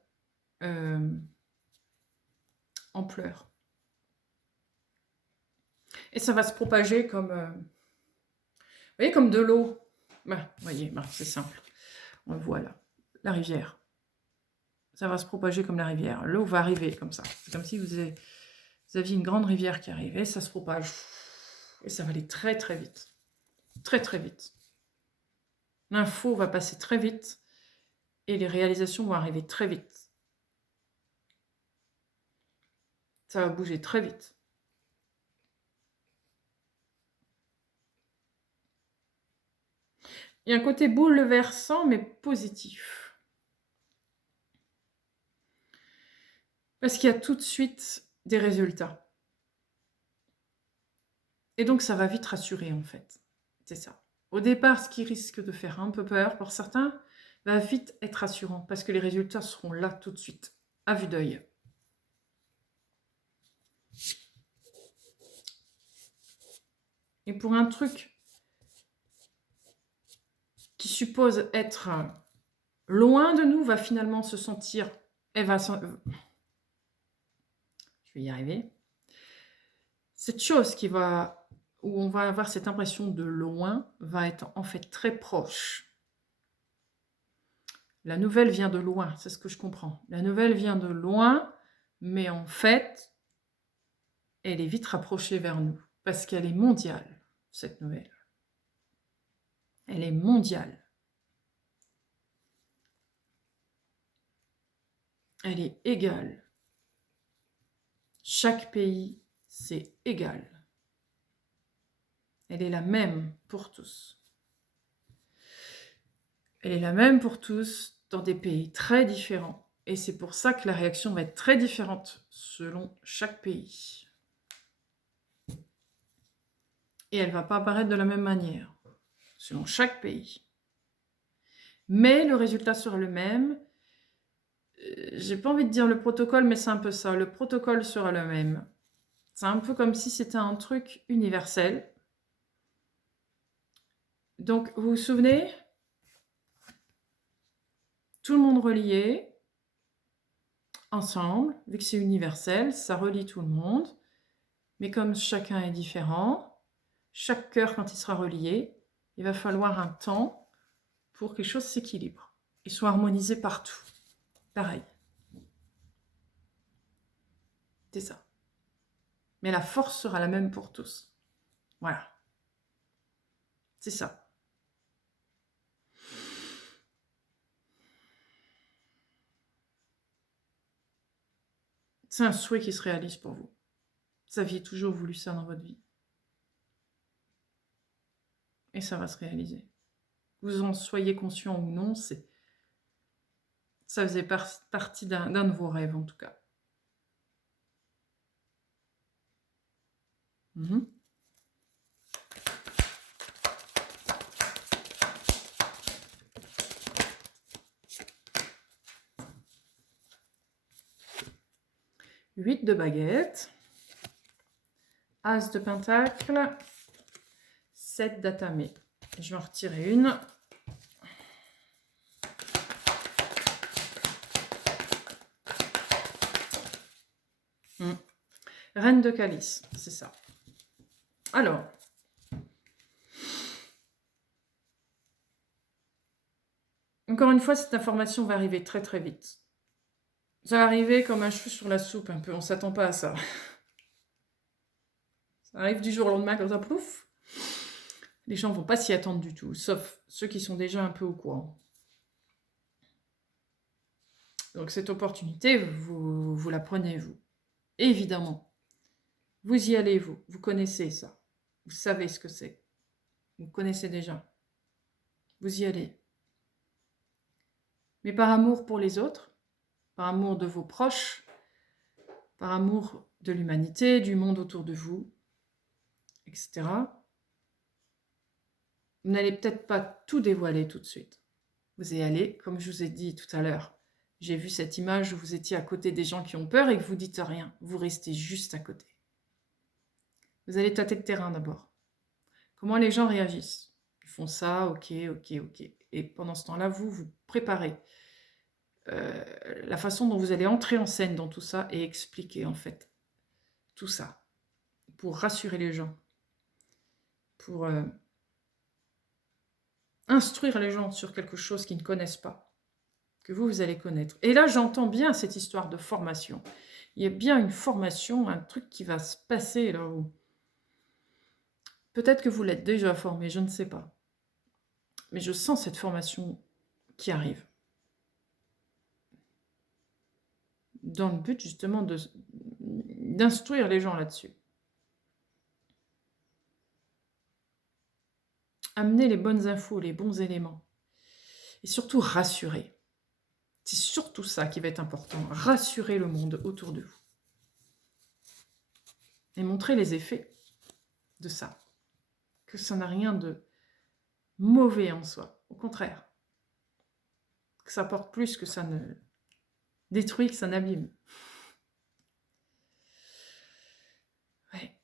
ampleur. Et ça va se propager comme... vous voyez, comme de l'eau. Bah, vous voyez, bah, c'est simple. On le voit là. La rivière. Ça va se propager comme la rivière. L'eau va arriver comme ça. C'est comme si vous aviez une grande rivière qui arrivait, ça se propage. Et ça va aller très très vite. Très très vite. L'info va passer très vite. Et les réalisations vont arriver très vite. Ça va bouger très vite. Il y a un côté bouleversant, mais positif. Parce qu'il y a tout de suite des résultats. Et donc, ça va vite rassurer, en fait. C'est ça. Au départ, ce qui risque de faire un peu peur pour certains, va vite être rassurant, parce que les résultats seront là tout de suite, à vue d'œil. Et pour un truc qui suppose être loin de nous, va finalement se sentir... Je vais y arriver. Cette chose où on va avoir cette impression de loin, va être en fait très proche. La nouvelle vient de loin, c'est ce que je comprends. La nouvelle vient de loin, mais en fait, elle est vite rapprochée vers nous, parce qu'elle est mondiale, cette nouvelle. Elle est mondiale. Elle est égale. Chaque pays, c'est égal. Elle est la même pour tous. Elle est la même pour tous dans des pays très différents. Et c'est pour ça que la réaction va être très différente selon chaque pays. Et elle ne va pas apparaître de la même manière selon chaque pays. Mais le résultat sera le même. J'ai pas envie de dire le protocole, mais c'est un peu ça. Le protocole sera le même. C'est un peu comme si c'était un truc universel. Donc, vous vous souvenez? Tout le monde relié, ensemble, vu que c'est universel, ça relie tout le monde. Mais comme chacun est différent, chaque cœur, quand il sera relié, il va falloir un temps pour que quelque chose s'équilibre et soit harmonisé partout. Pareil. C'est ça. Mais la force sera la même pour tous. Voilà. C'est ça. C'est un souhait qui se réalise pour vous. Vous aviez toujours voulu ça dans votre vie. Et ça va se réaliser. Vous en soyez conscient ou non, ça faisait partie d'un de vos rêves en tout cas. Mhm. Huit de baguettes, As de pentacle, 7 d'atamé. Je vais en retirer une. Reine de calice, c'est ça. Alors, encore une fois, cette information va arriver très très vite. Ça va arriver comme un cheveu sur la soupe un peu, on ne s'attend pas à ça. Ça arrive du jour au lendemain comme ça, plouf. Les gens ne vont pas s'y attendre du tout, sauf ceux qui sont déjà un peu au courant. Donc cette opportunité, vous la prenez, vous. Évidemment. Vous y allez, vous connaissez ça. Vous savez ce que c'est. Vous connaissez déjà. Vous y allez. Mais par amour pour les autres, par amour de vos proches, par amour de l'humanité, du monde autour de vous, etc. Vous n'allez peut-être pas tout dévoiler tout de suite. Vous y allez, comme je vous ai dit tout à l'heure. J'ai vu cette image où vous étiez à côté des gens qui ont peur et que vous dites rien. Vous restez juste à côté. Vous allez tâter le terrain d'abord. Comment les gens réagissent? Ils font ça, ok. Et pendant ce temps-là, vous préparez la façon dont vous allez entrer en scène dans tout ça et expliquer en fait tout ça pour rassurer les gens, pour instruire les gens sur quelque chose qu'ils ne connaissent pas, que vous allez connaître. Et là, j'entends bien cette histoire de formation. Il y a bien une formation, un truc qui va se passer là où... Peut-être que vous l'êtes déjà formé, je ne sais pas. Mais je sens cette formation qui arrive. Dans le but justement d'instruire les gens là-dessus. Amener les bonnes infos, les bons éléments. Et surtout rassurer. C'est surtout ça qui va être important. Rassurer le monde autour de vous. Et montrer les effets de ça. Que ça n'a rien de mauvais en soi. Au contraire. Que ça apporte plus que ça ne détruit, que ça n'abîme. Ouais.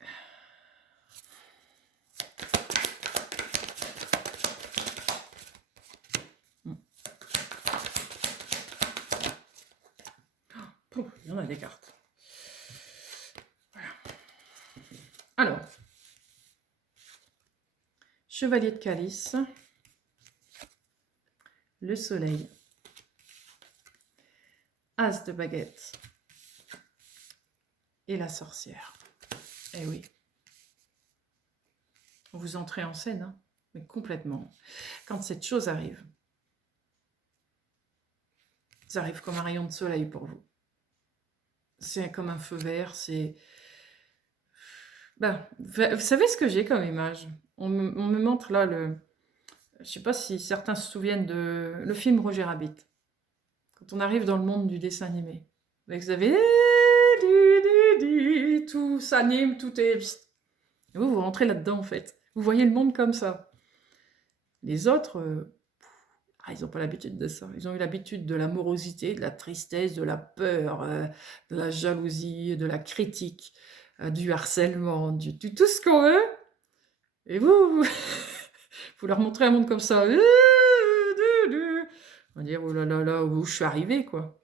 Oh, il y en a des cartes. Voilà. Alors, Chevalier de calice, le soleil, As de baguette et la sorcière. Eh oui. Vous entrez en scène, hein, mais complètement. Quand cette chose arrive, ça arrive comme un rayon de soleil pour vous. C'est comme un feu vert, c'est... Ben, vous savez ce que j'ai comme image? On me montre là le... Je ne sais pas si certains se souviennent de le film Roger Rabbit. Quand on arrive dans le monde du dessin animé. Vous avez... Tout s'anime, tout est... Et vous rentrez là-dedans en fait. Vous voyez le monde comme ça. Les autres... ils n'ont pas l'habitude de ça. Ils ont eu l'habitude de la morosité, de la tristesse, de la peur, de la jalousie, de la critique, du harcèlement, du tout ce qu'on veut. Et vous leur montrez un monde comme ça. On va dire, oh là là là, où je suis arrivée, quoi.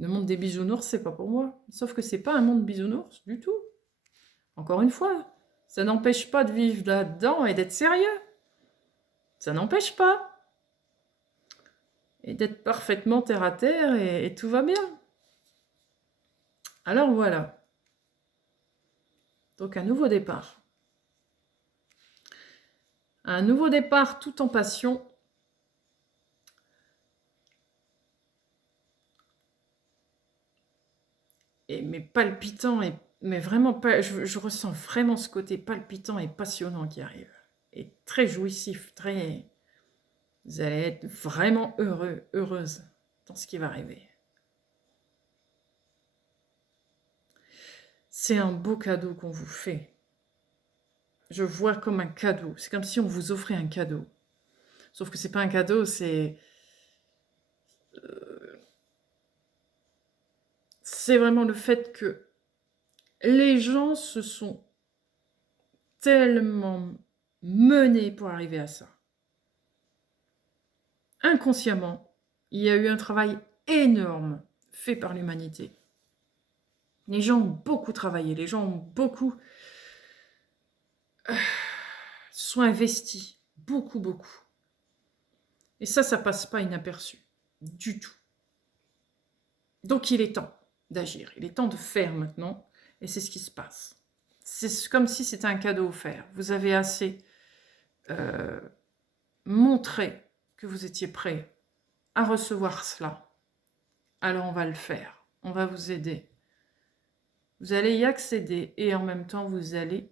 Le monde des bisounours, c'est pas pour moi. Sauf que c'est pas un monde bisounours du tout. Encore une fois, ça n'empêche pas de vivre là-dedans et d'être sérieux. Ça n'empêche pas. Et d'être parfaitement terre à terre et tout va bien. Alors voilà. Donc un nouveau départ. Un nouveau départ tout en passion. Mais palpitant, mais vraiment, je ressens vraiment ce côté palpitant et passionnant qui arrive. Et très jouissif, très... Vous allez être vraiment heureux, heureuse dans ce qui va arriver. C'est un beau cadeau qu'on vous fait. Je vois comme un cadeau. C'est comme si on vous offrait un cadeau. Sauf que c'est pas un cadeau, c'est vraiment le fait que les gens se sont tellement menés pour arriver à ça. Inconsciemment, il y a eu un travail énorme fait par l'humanité. Les gens ont beaucoup travaillé, les gens ont beaucoup sont investis, beaucoup, beaucoup. Et ça passe pas inaperçu, du tout. Donc il est temps d'agir, il est temps de faire maintenant, et c'est ce qui se passe. C'est comme si c'était un cadeau offert. Vous avez assez montré que vous étiez prêt à recevoir cela. Alors on va le faire, on va vous aider. Vous allez y accéder et en même temps vous allez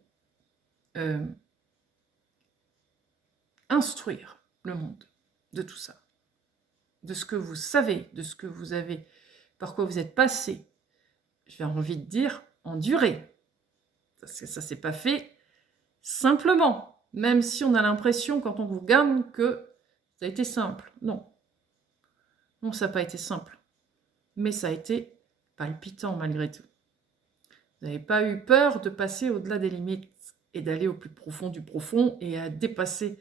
instruire le monde de tout ça, de ce que vous savez, de ce que vous avez, par quoi vous êtes passé. J'ai envie de dire endurer. Parce que ça ne s'est pas fait simplement, même si on a l'impression quand on vous regarde que ça a été simple. Non. Non, ça n'a pas été simple. Mais ça a été palpitant malgré tout. Vous n'avez pas eu peur de passer au-delà des limites et d'aller au plus profond du profond et à dépasser,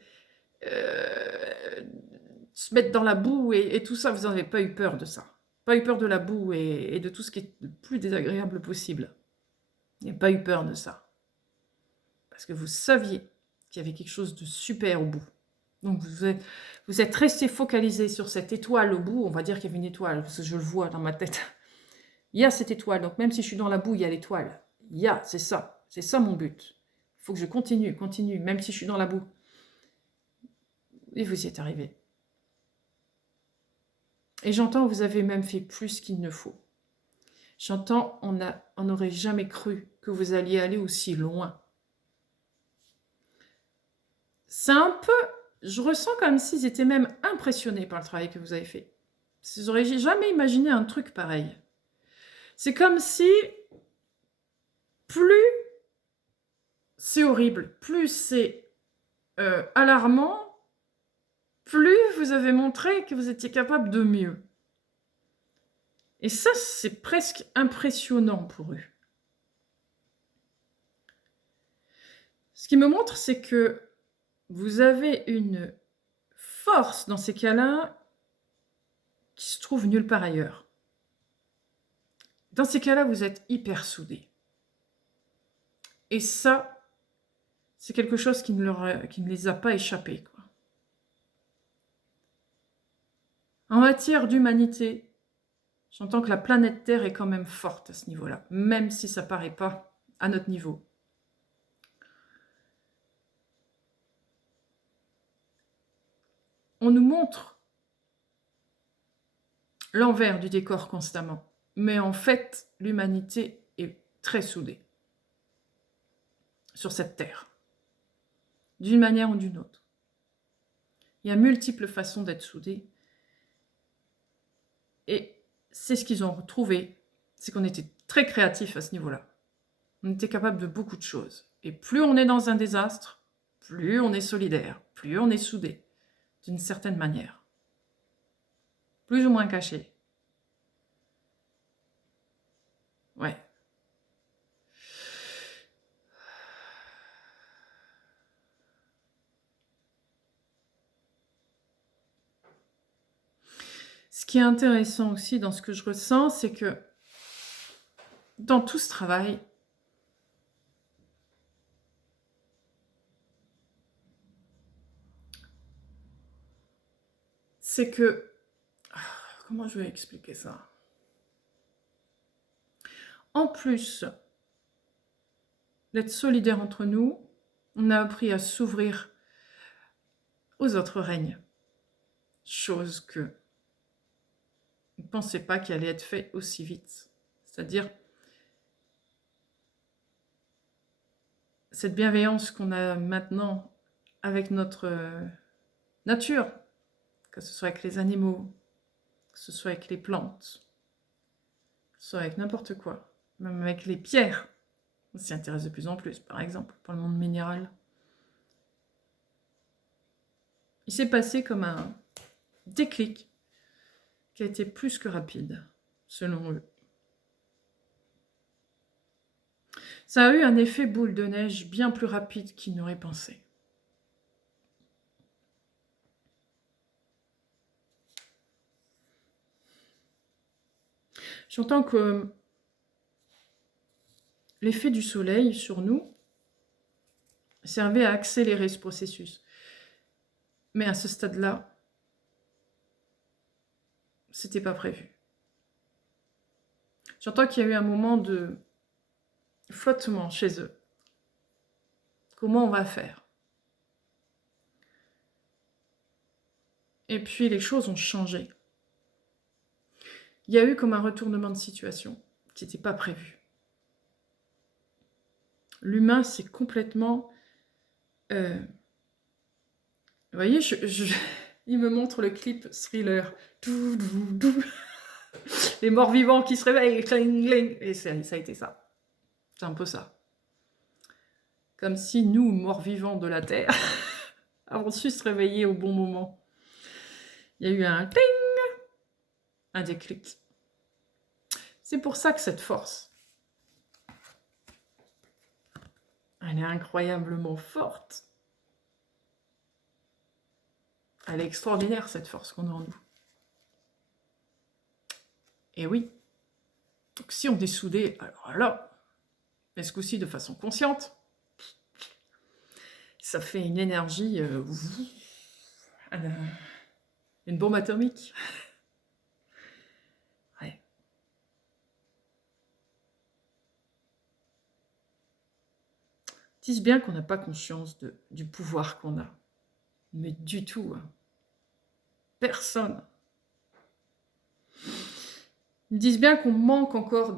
se mettre dans la boue et tout ça. Vous n'avez pas eu peur de ça. Pas eu peur de la boue et de tout ce qui est le plus désagréable possible. Vous n'avez pas eu peur de ça. Parce que vous saviez qu'il y avait quelque chose de super au bout. Donc vous êtes resté focalisé sur cette étoile au bout. On va dire qu'il y avait une étoile, parce que je le vois dans ma tête. Il y a cette étoile, donc même si je suis dans la boue, il y a l'étoile. C'est ça mon but. Il faut que je continue, même si je suis dans la boue. Et vous y êtes arrivé. Et j'entends, vous avez même fait plus qu'il ne faut. J'entends, on n'aurait jamais cru que vous alliez aller aussi loin. C'est un peu, je ressens comme s'ils étaient même impressionnés par le travail que vous avez fait. Ils n'auraient jamais imaginé un truc pareil. C'est comme si, plus c'est horrible, plus c'est alarmant, plus vous avez montré que vous étiez capable de mieux. Et ça, c'est presque impressionnant pour eux. Ce qui me montre, c'est que vous avez une force dans ces cas-là qui se trouve nulle part ailleurs. Dans ces cas-là, vous êtes hyper soudés. Et ça, c'est quelque chose qui ne les a pas échappés, quoi. En matière d'humanité, j'entends que la planète Terre est quand même forte à ce niveau-là, même si ça ne paraît pas à notre niveau. On nous montre l'envers du décor constamment, mais en fait, l'humanité est très soudée sur cette Terre, d'une manière ou d'une autre. Il y a multiples façons d'être soudés, et c'est ce qu'ils ont retrouvé, c'est qu'on était très créatifs à ce niveau-là. On était capable de beaucoup de choses. Et plus on est dans un désastre, plus on est solidaire, plus on est soudé, d'une certaine manière. Plus ou moins caché. Ouais. Ce qui est intéressant aussi dans ce que je ressens, c'est que dans tout ce travail, c'est que... Comment je vais expliquer ça? En plus d'être solidaires entre nous, on a appris à s'ouvrir aux autres règnes. Chose que on ne pensait pas qu'elle allait être faite aussi vite. C'est-à-dire, cette bienveillance qu'on a maintenant avec notre nature, que ce soit avec les animaux, que ce soit avec les plantes, que ce soit avec n'importe quoi, même avec les pierres, on s'y intéresse de plus en plus, par exemple, pour le monde minéral. Il s'est passé comme un déclic qui a été plus que rapide, selon eux. Ça a eu un effet boule de neige bien plus rapide qu'ils n'auraient pensé. J'entends que l'effet du soleil sur nous servait à accélérer ce processus. Mais à ce stade-là, c'était pas prévu. J'entends qu'il y a eu un moment de flottement chez eux. Comment on va faire? Et puis les choses ont changé. Il y a eu comme un retournement de situation qui n'était pas prévu. L'humain, c'est complètement... Vous voyez, il me montre le clip Thriller. Les morts vivants qui se réveillent, cling, cling. Et ça a été ça. C'est un peu ça. Comme si nous, morts vivants de la Terre, avons su se réveiller au bon moment. Il y a eu un cling, un déclic. C'est pour ça que cette force, elle est incroyablement forte. Elle est extraordinaire, cette force qu'on a en nous. Et oui. Donc si on est soudé, alors là, mais ce coup-ci de façon consciente, ça fait une énergie, une bombe atomique. Ouais. Disent bien qu'on n'a pas conscience du pouvoir qu'on a. Mais du tout. Hein. Personne. Ils disent bien qu'on manque encore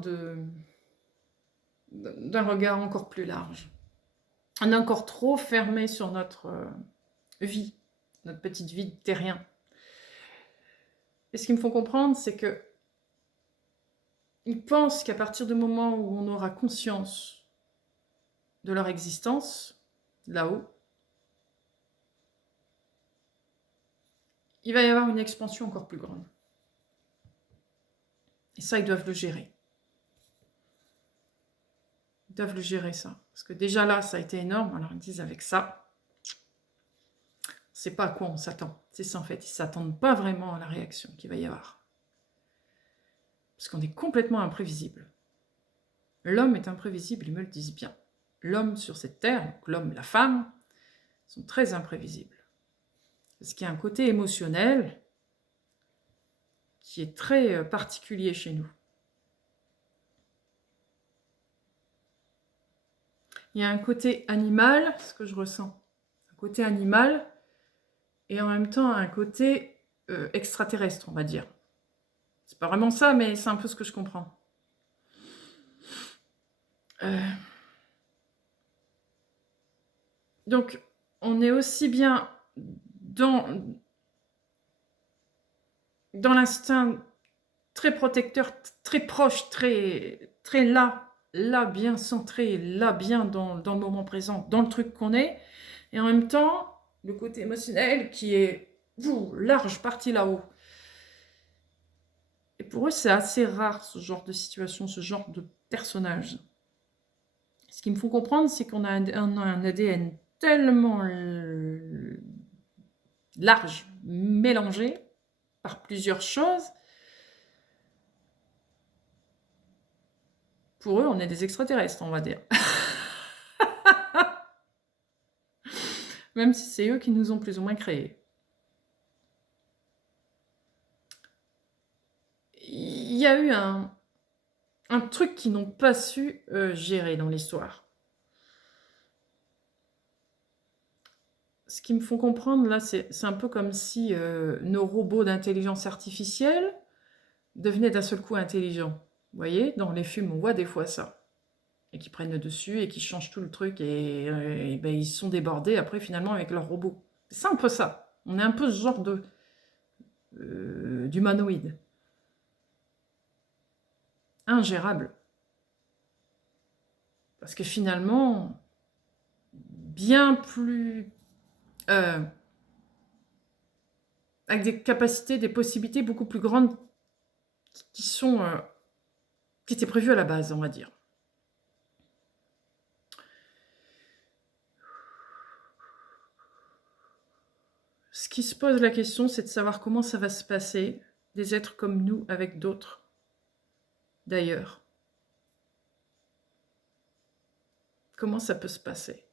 d'un regard encore plus large. On est encore trop fermé sur notre vie, notre petite vie de terrien. Et ce qu'ils me font comprendre, c'est que ils pensent qu'à partir du moment où on aura conscience de leur existence, là-haut, il va y avoir une expansion encore plus grande. Et ça, ils doivent le gérer. Ils doivent le gérer, ça. Parce que déjà là, ça a été énorme. Alors, ils disent avec ça, c'est pas à quoi on s'attend. C'est ça, en fait. Ils ne s'attendent pas vraiment à la réaction qu'il va y avoir. Parce qu'on est complètement imprévisible. L'homme est imprévisible, ils me le disent bien. L'homme sur cette terre, donc l'homme, la femme, sont très imprévisibles. Parce qu'il y a un côté émotionnel qui est très particulier chez nous. Il y a un côté animal, ce que je ressens. Un côté animal et en même temps un côté extraterrestre, on va dire. C'est pas vraiment ça, mais c'est un peu ce que je comprends. Donc, on est aussi bien dans l'instinct très protecteur, très proche, très là, bien centré, là, bien dans le moment présent, dans le truc qu'on est, et en même temps, le côté émotionnel qui est large, parti là-haut. Et pour eux, c'est assez rare, ce genre de situation, ce genre de personnage. Ce qu'ils me font comprendre, c'est qu'on a un ADN tellement large, mélangé par plusieurs choses. Pour eux, on est des extraterrestres, on va dire. Même si c'est eux qui nous ont plus ou moins créés. Il y a eu un truc qu'ils n'ont pas su gérer dans l'histoire. ce qu'ils me font comprendre, là, c'est un peu comme si nos robots d'intelligence artificielle devenaient d'un seul coup intelligents. Vous voyez, dans les films, on voit des fois ça. Et qui prennent le dessus et qui changent tout le truc. Et ben, ils sont débordés après, finalement, avec leur robot. C'est un peu ça. On est un peu ce genre d'humanoïde. Ingérable. Parce que finalement, bien plus... avec des capacités, des possibilités beaucoup plus grandes qui étaient prévues à la base, on va dire. Ce qui se pose la question, c'est de savoir comment ça va se passer, des êtres comme nous avec d'autres, d'ailleurs. Comment ça peut se passer?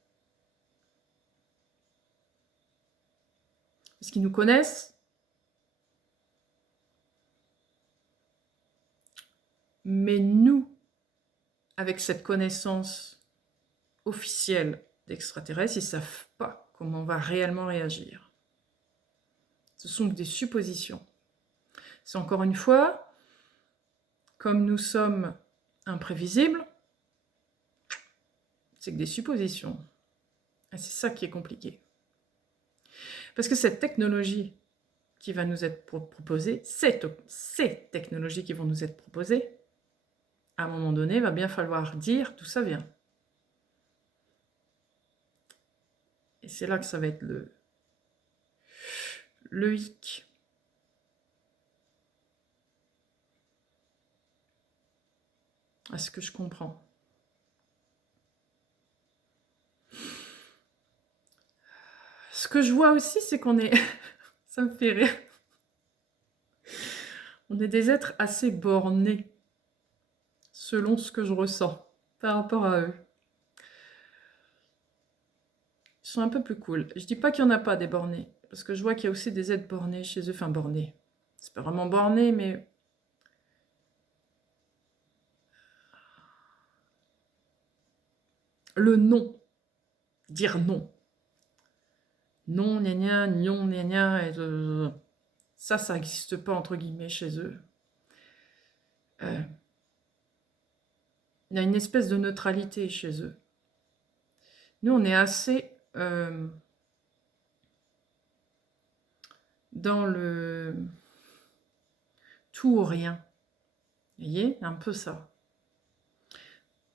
Est-ce qu'ils nous connaissent? Mais nous, avec cette connaissance officielle d'extraterrestres, ils ne savent pas comment on va réellement réagir. Ce sont que des suppositions. C'est encore une fois, comme nous sommes imprévisibles, c'est que des suppositions. Et c'est ça qui est compliqué. Parce que cette technologie qui va nous être proposée, ces technologies qui vont nous être proposées, à un moment donné, il va bien falloir dire d'où ça vient. Et c'est là que ça va être le hic. À ce que je comprends. Ce que je vois aussi, c'est qu'on est... ça me fait rire. On est des êtres assez bornés, selon ce que je ressens, par rapport à eux. Ils sont un peu plus cool. Je dis pas qu'il n'y en a pas des bornés, parce que je vois qu'il y a aussi des êtres bornés chez eux. Enfin, bornés. C'est pas vraiment borné, mais... le non. Dire non. Non, gna gna, non, gna gna, et ça n'existe pas, entre guillemets, chez eux. Il y a une espèce de neutralité chez eux. Nous, on est assez dans le tout ou rien. Vous voyez, un peu ça.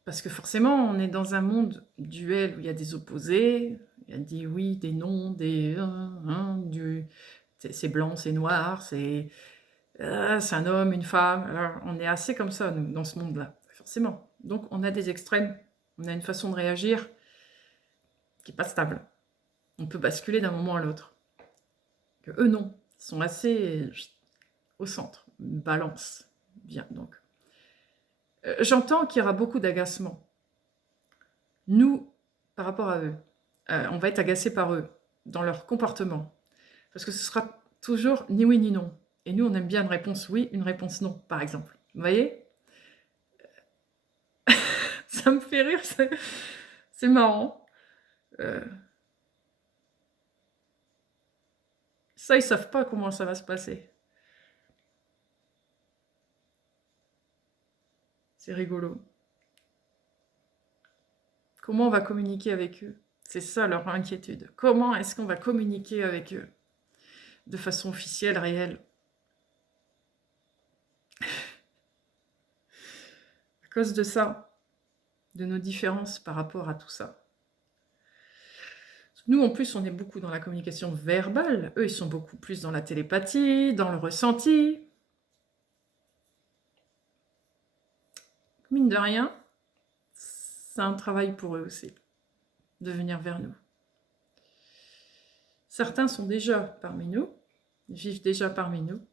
Parce que forcément, on est dans un monde duel où il y a des opposés, il y a des oui, des non, des c'est blanc, c'est noir, c'est un homme, une femme. Alors, on est assez comme ça, nous, dans ce monde-là, forcément. Donc, on a des extrêmes, on a une façon de réagir qui n'est pas stable. On peut basculer d'un moment à l'autre. Eux, non. Ils sont assez au centre. Une balance. Bien, donc. J'entends qu'il y aura beaucoup d'agacement. Nous, par rapport à eux, on va être agacés par eux, dans leur comportement. Parce que ce sera toujours ni oui ni non. Et nous, on aime bien une réponse oui, une réponse non, par exemple. Vous voyez? Ça me fait rire, c'est marrant. Ça, ils savent pas comment ça va se passer. C'est rigolo. Comment on va communiquer avec eux? C'est ça leur inquiétude. Comment est-ce qu'on va communiquer avec eux de façon officielle, réelle? À cause de ça, de nos différences par rapport à tout ça. Nous, en plus, on est beaucoup dans la communication verbale. Eux, ils sont beaucoup plus dans la télépathie, dans le ressenti. Mine de rien, c'est un travail pour eux aussi, de venir vers nous. Certains sont déjà parmi nous, vivent déjà parmi nous,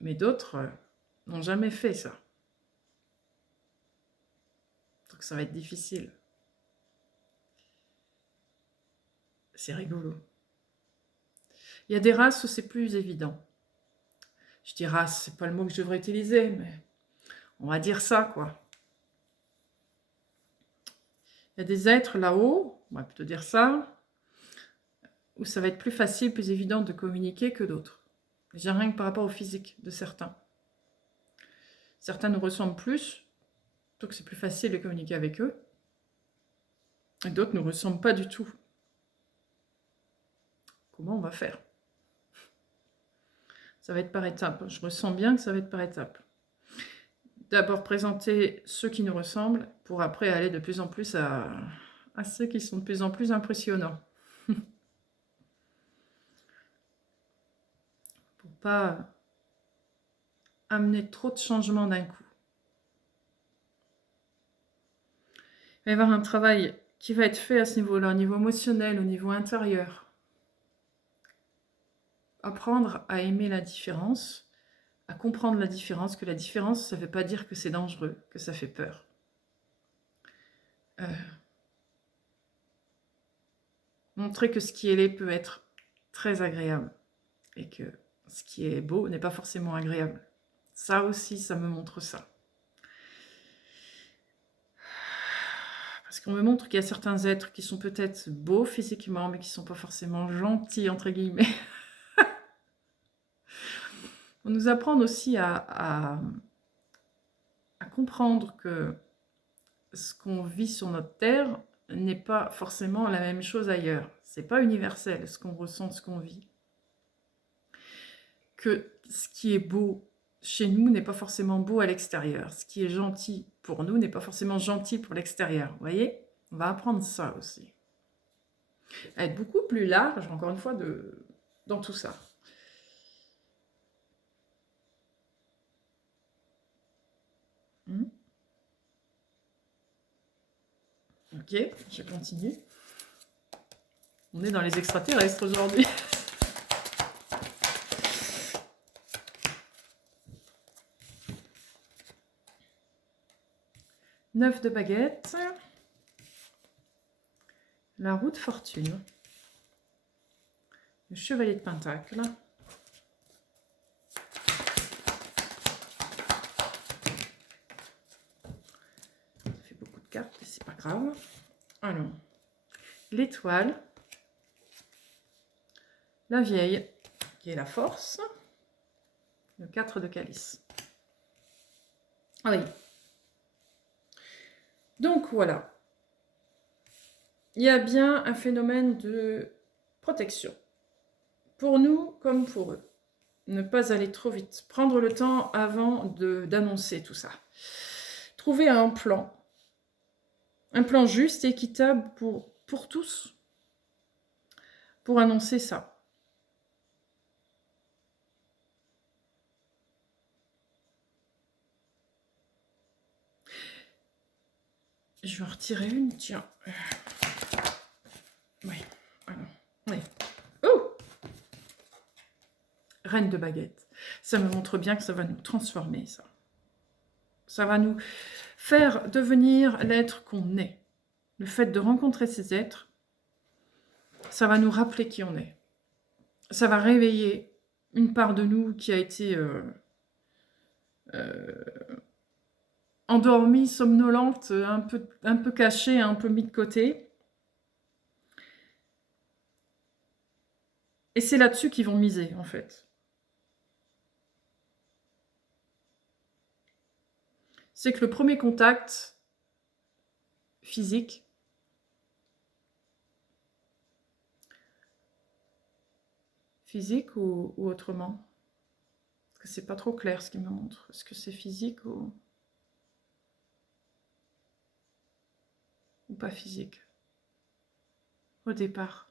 mais d'autres n'ont jamais fait ça. Donc ça va être difficile. C'est rigolo. Il y a des races où c'est plus évident. Je dis race, c'est pas le mot que je devrais utiliser, mais on va dire ça, quoi. Il y a des êtres là-haut, on va plutôt dire ça, où ça va être plus facile, plus évident de communiquer que d'autres. J'ai rien que par rapport au physique de certains. Certains nous ressemblent plus, donc c'est plus facile de communiquer avec eux. Et d'autres ne nous ressemblent pas du tout. Comment on va faire? Ça va être par étapes. Je ressens bien que ça va être par étapes. D'abord présenter ceux qui nous ressemblent, pour après aller de plus en plus à ceux qui sont de plus en plus impressionnants. Pour pas amener trop de changements d'un coup. Il va y avoir un travail qui va être fait à ce niveau-là, au niveau émotionnel, au niveau intérieur. Apprendre à aimer la différence, à comprendre la différence, que la différence, ça ne veut pas dire que c'est dangereux, que ça fait peur. Montrer que ce qui est laid peut être très agréable et que ce qui est beau n'est pas forcément agréable. Ça aussi, ça me montre ça. Parce qu'on me montre qu'il y a certains êtres qui sont peut-être beaux physiquement, mais qui ne sont pas forcément gentils, entre guillemets. On nous apprend aussi à comprendre que ce qu'on vit sur notre terre n'est pas forcément la même chose ailleurs. C'est pas universel ce qu'on ressent, ce qu'on vit. Que ce qui est beau chez nous n'est pas forcément beau à l'extérieur. Ce qui est gentil pour nous n'est pas forcément gentil pour l'extérieur. Vous voyez? On va apprendre ça aussi. À être beaucoup plus large, encore une fois, dans tout ça. Ok, je continue. On est dans les extraterrestres aujourd'hui. Neuf de baguettes. La roue de fortune. Le chevalier de pentacle. Ça fait beaucoup de cartes, mais c'est pas grave. Alors, l'étoile. La vieille, qui est la force. Le 4 de calice. Ah oui. Donc voilà. Il y a bien un phénomène de protection. Pour nous comme pour eux. Ne pas aller trop vite. Prendre le temps avant d'annoncer tout ça. Trouver un plan. Un plan juste et équitable pour tous. Pour annoncer ça. Je vais en retirer une, tiens. Oui, alors, oui. Oh! Reine de baguette. Ça me montre bien que ça va nous transformer, ça. Ça va nous faire devenir l'être qu'on est. Le fait de rencontrer ces êtres, ça va nous rappeler qui on est. Ça va réveiller une part de nous qui a été endormie, somnolente, un peu cachée, un peu mise de côté. Et c'est là-dessus qu'ils vont miser, en fait. C'est que le premier contact physique, ou autrement? Parce que c'est pas trop clair ce qu'il me montre. Est-ce que c'est physique ou pas physique au départ?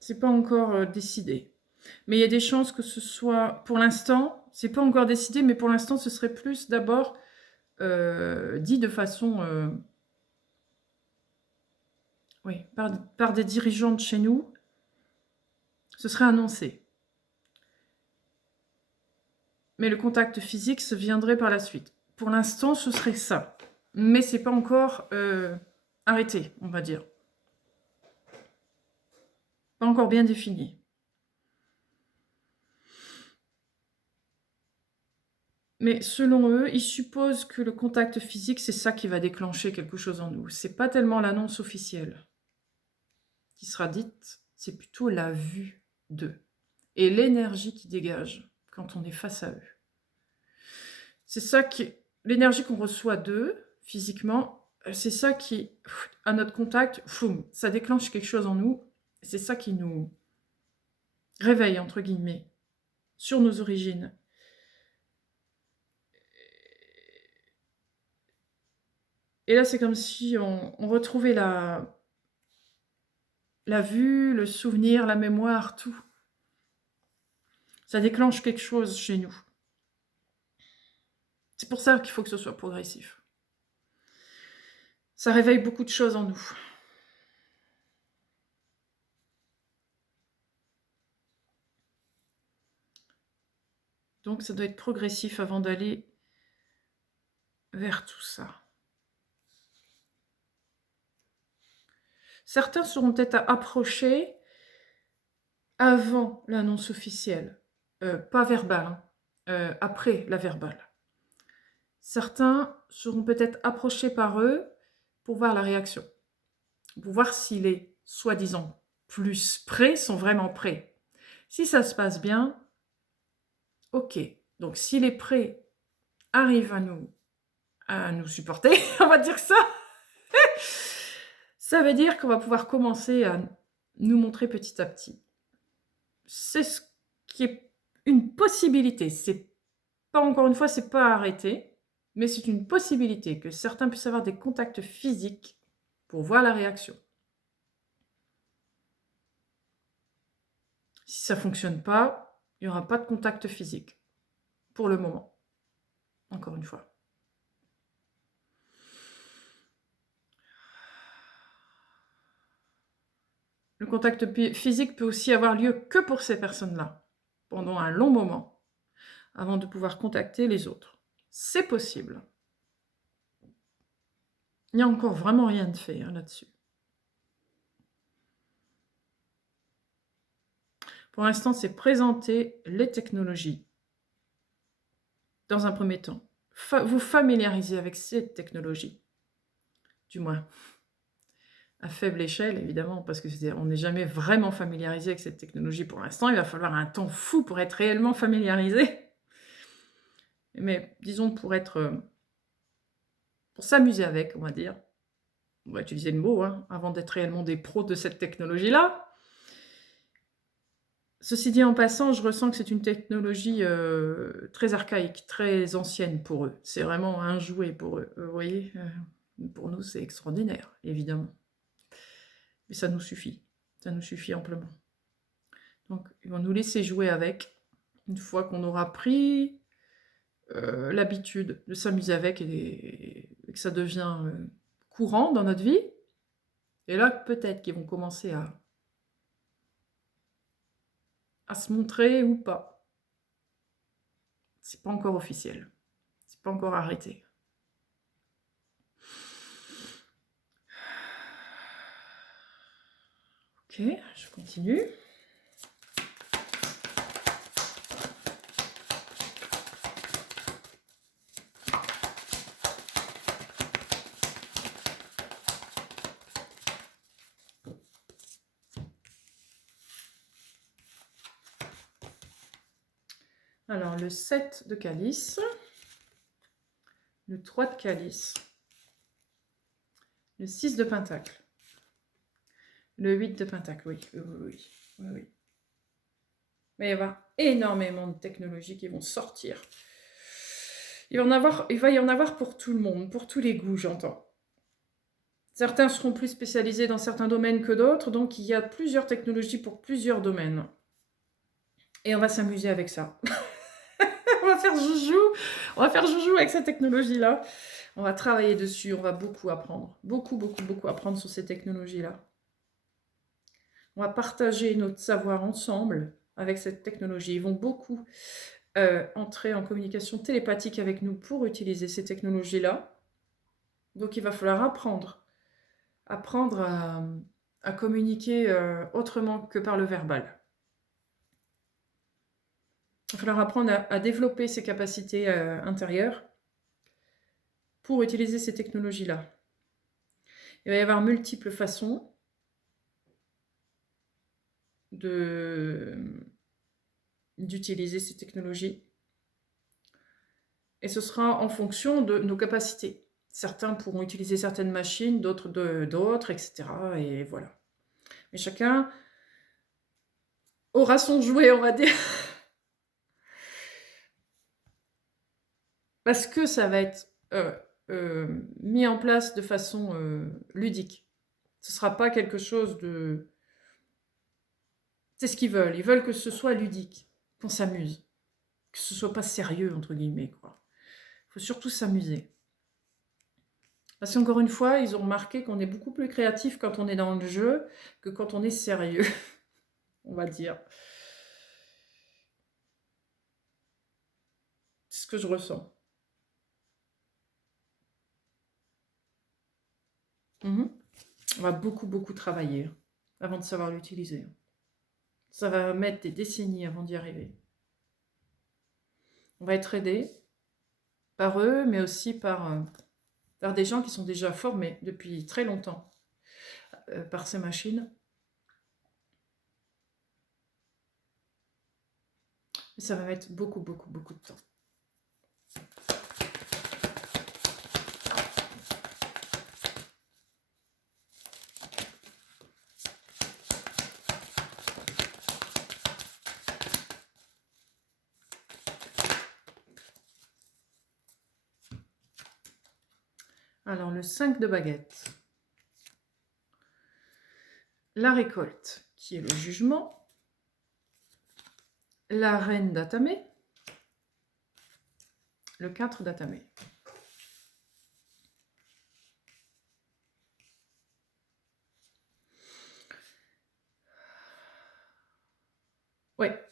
C'est pas encore décidé. Mais il y a des chances que ce soit, pour l'instant, c'est pas encore décidé, mais pour l'instant, ce serait plus d'abord dit de façon, oui, par des dirigeants de chez nous, ce serait annoncé. Mais le contact physique se viendrait par la suite. Pour l'instant, ce serait ça. Mais c'est pas encore arrêté, on va dire. pas encore bien définie. Mais selon eux, ils supposent que le contact physique, c'est ça qui va déclencher quelque chose en nous. C'est pas tellement l'annonce officielle qui sera dite, c'est plutôt la vue d'eux et l'énergie qui dégage quand on est face à eux. C'est ça qui, l'énergie qu'on reçoit d'eux physiquement, c'est ça qui, à notre contact, ça déclenche quelque chose en nous. C'est ça qui nous réveille entre guillemets sur nos origines. Et là, c'est comme si on retrouvait la vue, le souvenir, la mémoire, tout. Ça déclenche quelque chose chez nous. C'est pour ça qu'il faut que ce soit progressif. Ça réveille beaucoup de choses en nous. Donc ça doit être progressif avant d'aller vers tout ça. Certains seront peut-être approchés avant l'annonce officielle, pas verbale, après la verbale. Certains seront peut-être approchés par eux pour voir la réaction, pour voir si les soi-disant plus prêts sont vraiment prêts. Si ça se passe bien, ok. Donc si les prêts arrivent à nous supporter, on va dire ça, ça veut dire qu'on va pouvoir commencer à nous montrer petit à petit. C'est ce qui est une possibilité. C'est pas, encore une fois, c'est pas arrêté, mais c'est une possibilité que certains puissent avoir des contacts physiques pour voir la réaction. Si ça fonctionne pas, il n'y aura pas de contact physique pour le moment. Encore une fois. Le contact physique peut aussi avoir lieu que pour ces personnes-là, pendant un long moment, avant de pouvoir contacter les autres. C'est possible. Il n'y a encore vraiment rien de fait là-dessus. Pour l'instant, c'est présenter les technologies. Dans un premier temps, vous familiariser avec ces technologies. Du moins, à faible échelle, évidemment, parce qu'on n'est jamais vraiment familiarisé avec cette technologie pour l'instant. Il va falloir un temps fou pour être réellement familiarisé. Mais disons pour s'amuser avec, on va dire. On va utiliser le mot, avant d'être réellement des pros de cette technologie-là. Ceci dit, en passant, je ressens que c'est une technologie très archaïque, très ancienne pour eux. C'est vraiment un jouet pour eux. Vous voyez, pour nous, c'est extraordinaire, évidemment. Mais ça nous suffit. Ça nous suffit amplement. Donc, ils vont nous laisser jouer avec, une fois qu'on aura pris l'habitude de s'amuser avec et que ça devient courant dans notre vie. Et là, peut-être qu'ils vont commencer à se montrer ou pas. C'est pas encore officiel. C'est pas encore arrêté. Ok, je continue. Alors, le 7 de calice, le 3 de calice, le 6 de pentacle, le 8 de pentacle, oui. Mais il y avoir énormément de technologies qui vont sortir. Il va y en avoir pour tout le monde, pour tous les goûts, j'entends. Certains seront plus spécialisés dans certains domaines que d'autres, donc il y a plusieurs technologies pour plusieurs domaines. Et on va s'amuser avec ça. On va faire joujou avec cette technologie-là. On va travailler dessus, on va beaucoup apprendre. Beaucoup apprendre sur ces technologies-là. On va partager notre savoir ensemble avec cette technologie. Ils vont beaucoup entrer en communication télépathique avec nous pour utiliser ces technologies-là. Donc il va falloir apprendre à communiquer autrement que par le verbal. Il va falloir apprendre à développer ses capacités intérieures pour utiliser ces technologies-là. Il va y avoir multiples façons d'utiliser ces technologies. Et ce sera en fonction de nos capacités. Certains pourront utiliser certaines machines, d'autres, etc. Et voilà. Mais chacun aura son jouet, on va dire. Parce que ça va être mis en place de façon ludique. Ce ne sera pas quelque chose de... C'est ce qu'ils veulent. Ils veulent que ce soit ludique, qu'on s'amuse. Que ce ne soit pas sérieux, entre guillemets, quoi. Il faut surtout s'amuser. Parce qu'encore une fois, ils ont remarqué qu'on est beaucoup plus créatif quand on est dans le jeu que quand on est sérieux, on va dire. C'est ce que je ressens. On va beaucoup travailler avant de savoir l'utiliser. Ça va mettre des décennies avant d'y arriver. On va être aidé par eux, mais aussi par des gens qui sont déjà formés depuis très longtemps par ces machines. Mais ça va mettre beaucoup de temps. Alors, le 5 de baguette. La récolte, qui est le jugement. La reine d'Atame. Le 4 d'Atame. Ouais.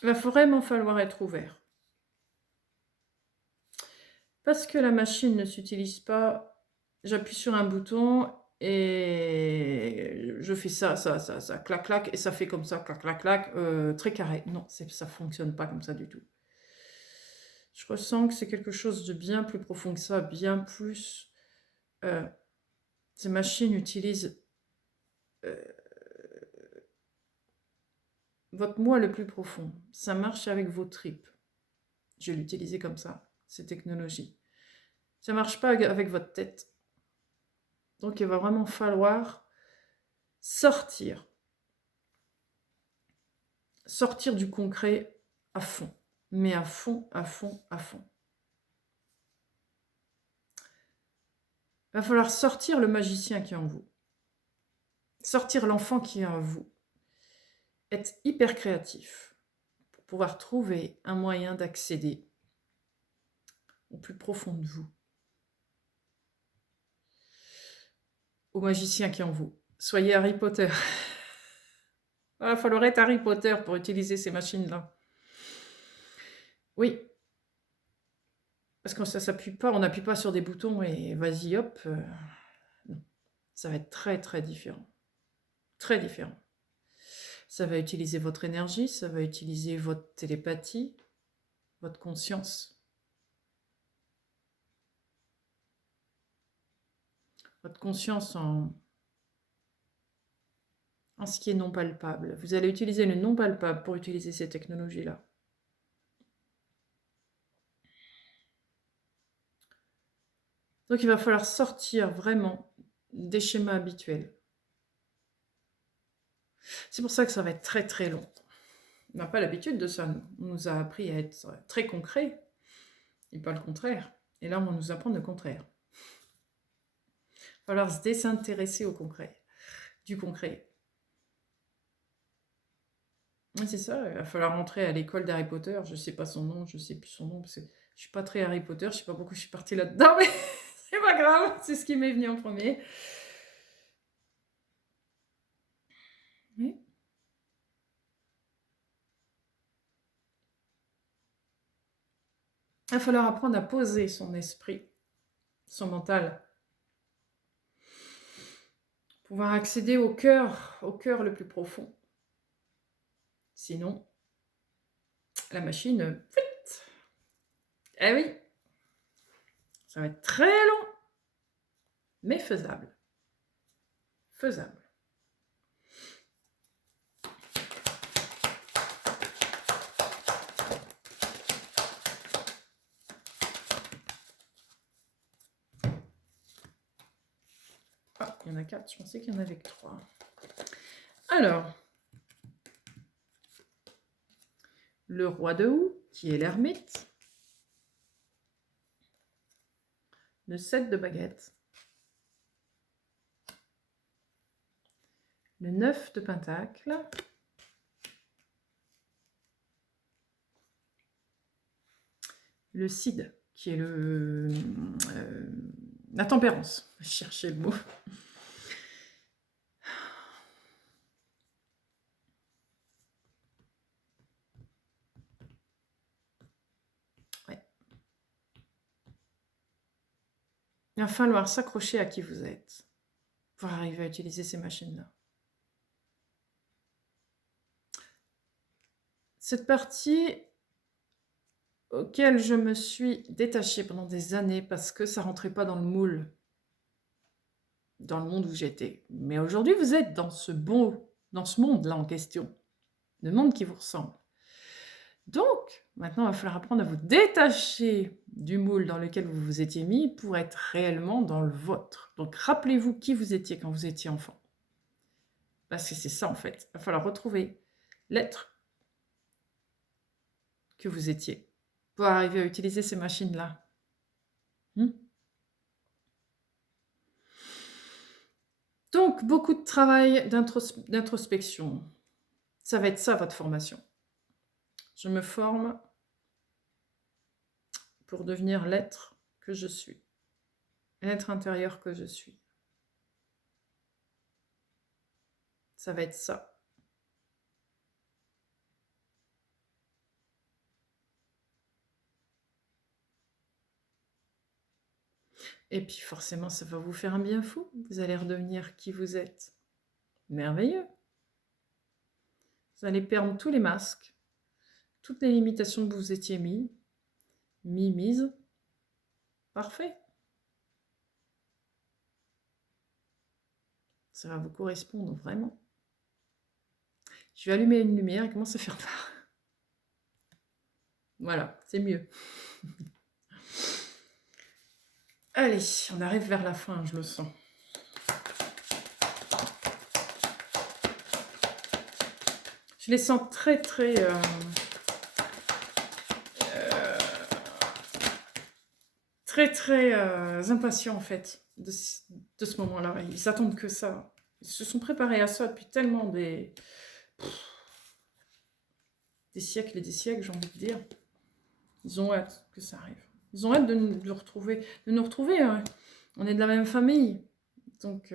Il va vraiment falloir être ouvert. Parce que la machine ne s'utilise pas, j'appuie sur un bouton et je fais ça, clac, clac, et ça fait comme ça, clac, clac, clac, très carré. Non, ça ne fonctionne pas comme ça du tout. Je ressens que c'est quelque chose de bien plus profond que ça, bien plus... ces machines utilisent votre moi le plus profond. Ça marche avec vos tripes. Je vais l'utiliser comme ça, ces technologies. Ça ne marche pas avec votre tête. Donc, il va vraiment falloir sortir du concret à fond. Mais à fond. Il va falloir sortir le magicien qui est en vous. Sortir l'enfant qui est en vous. Être hyper créatif pour pouvoir trouver un moyen d'accéder au plus profond de vous. Au magicien qui est en vous. Soyez Harry Potter. Il va falloir être Harry Potter pour utiliser ces machines-là. Oui. Parce que ça s'appuie pas, on n'appuie pas sur des boutons et vas-y, hop. Non. Ça va être très différent. Très différent. Ça va utiliser votre énergie, ça va utiliser votre télépathie, votre conscience. Votre conscience en ce qui est non palpable. Vous allez utiliser le non palpable pour utiliser ces technologies-là. Donc il va falloir sortir vraiment des schémas habituels. C'est pour ça que ça va être très long. On n'a pas l'habitude de ça. On nous a appris à être très concret et pas le contraire. Et là, on va nous apprendre le contraire. Il va falloir se désintéresser au concret, du concret. C'est ça, il va falloir rentrer à l'école d'Harry Potter. Je ne sais pas son nom, je ne sais plus son nom, parce que je ne suis pas très Harry Potter, je ne sais pas pourquoi je suis partie là-dedans, mais c'est pas grave, c'est ce qui m'est venu en premier. Oui. Il va falloir apprendre à poser son esprit, son mental, pouvoir accéder au cœur le plus profond. Sinon, la machine, eh oui, ça va être très long, mais faisable. Faisable. Ah, il y en a 4, je pensais qu'il y en avait que 3. Alors, le roi de houx, qui est l'ermite. Le 7 de baguette. Le 9 de pentacle. Le cid, qui est la tempérance. Je cherchais le mot. Ouais. Il va falloir s'accrocher à qui vous êtes pour arriver à utiliser ces machines-là. Cette partie auquel je me suis détachée pendant des années parce que ça rentrait pas dans le moule, dans le monde où j'étais. Mais aujourd'hui, vous êtes dans ce monde-là en question, le monde qui vous ressemble. Donc, maintenant, il va falloir apprendre à vous détacher du moule dans lequel vous vous étiez mis pour être réellement dans le vôtre. Donc, rappelez-vous qui vous étiez quand vous étiez enfant. Parce que c'est ça, en fait. Il va falloir retrouver l'être que vous étiez pour arriver à utiliser ces machines-là. Donc, beaucoup de travail d'introspection. Ça va être ça, votre formation. Je me forme pour devenir l'être que je suis. L'être intérieur que je suis. Ça va être ça. Et puis forcément, ça va vous faire un bien fou. Vous allez redevenir qui vous êtes. Merveilleux. Vous allez perdre tous les masques, toutes les limitations que vous étiez mises. Parfait. Ça va vous correspondre vraiment. Je vais allumer une lumière et commence à faire noir. Voilà, c'est mieux. Allez, on arrive vers la fin, je le sens. Je les sens très impatients en fait de ce moment-là. Ils attendent que ça. Ils se sont préparés à ça depuis tellement des siècles et des siècles, j'ai envie de dire. Ils ont hâte que ça arrive. Ils ont hâte de nous retrouver. Hein. On est de la même famille. Donc,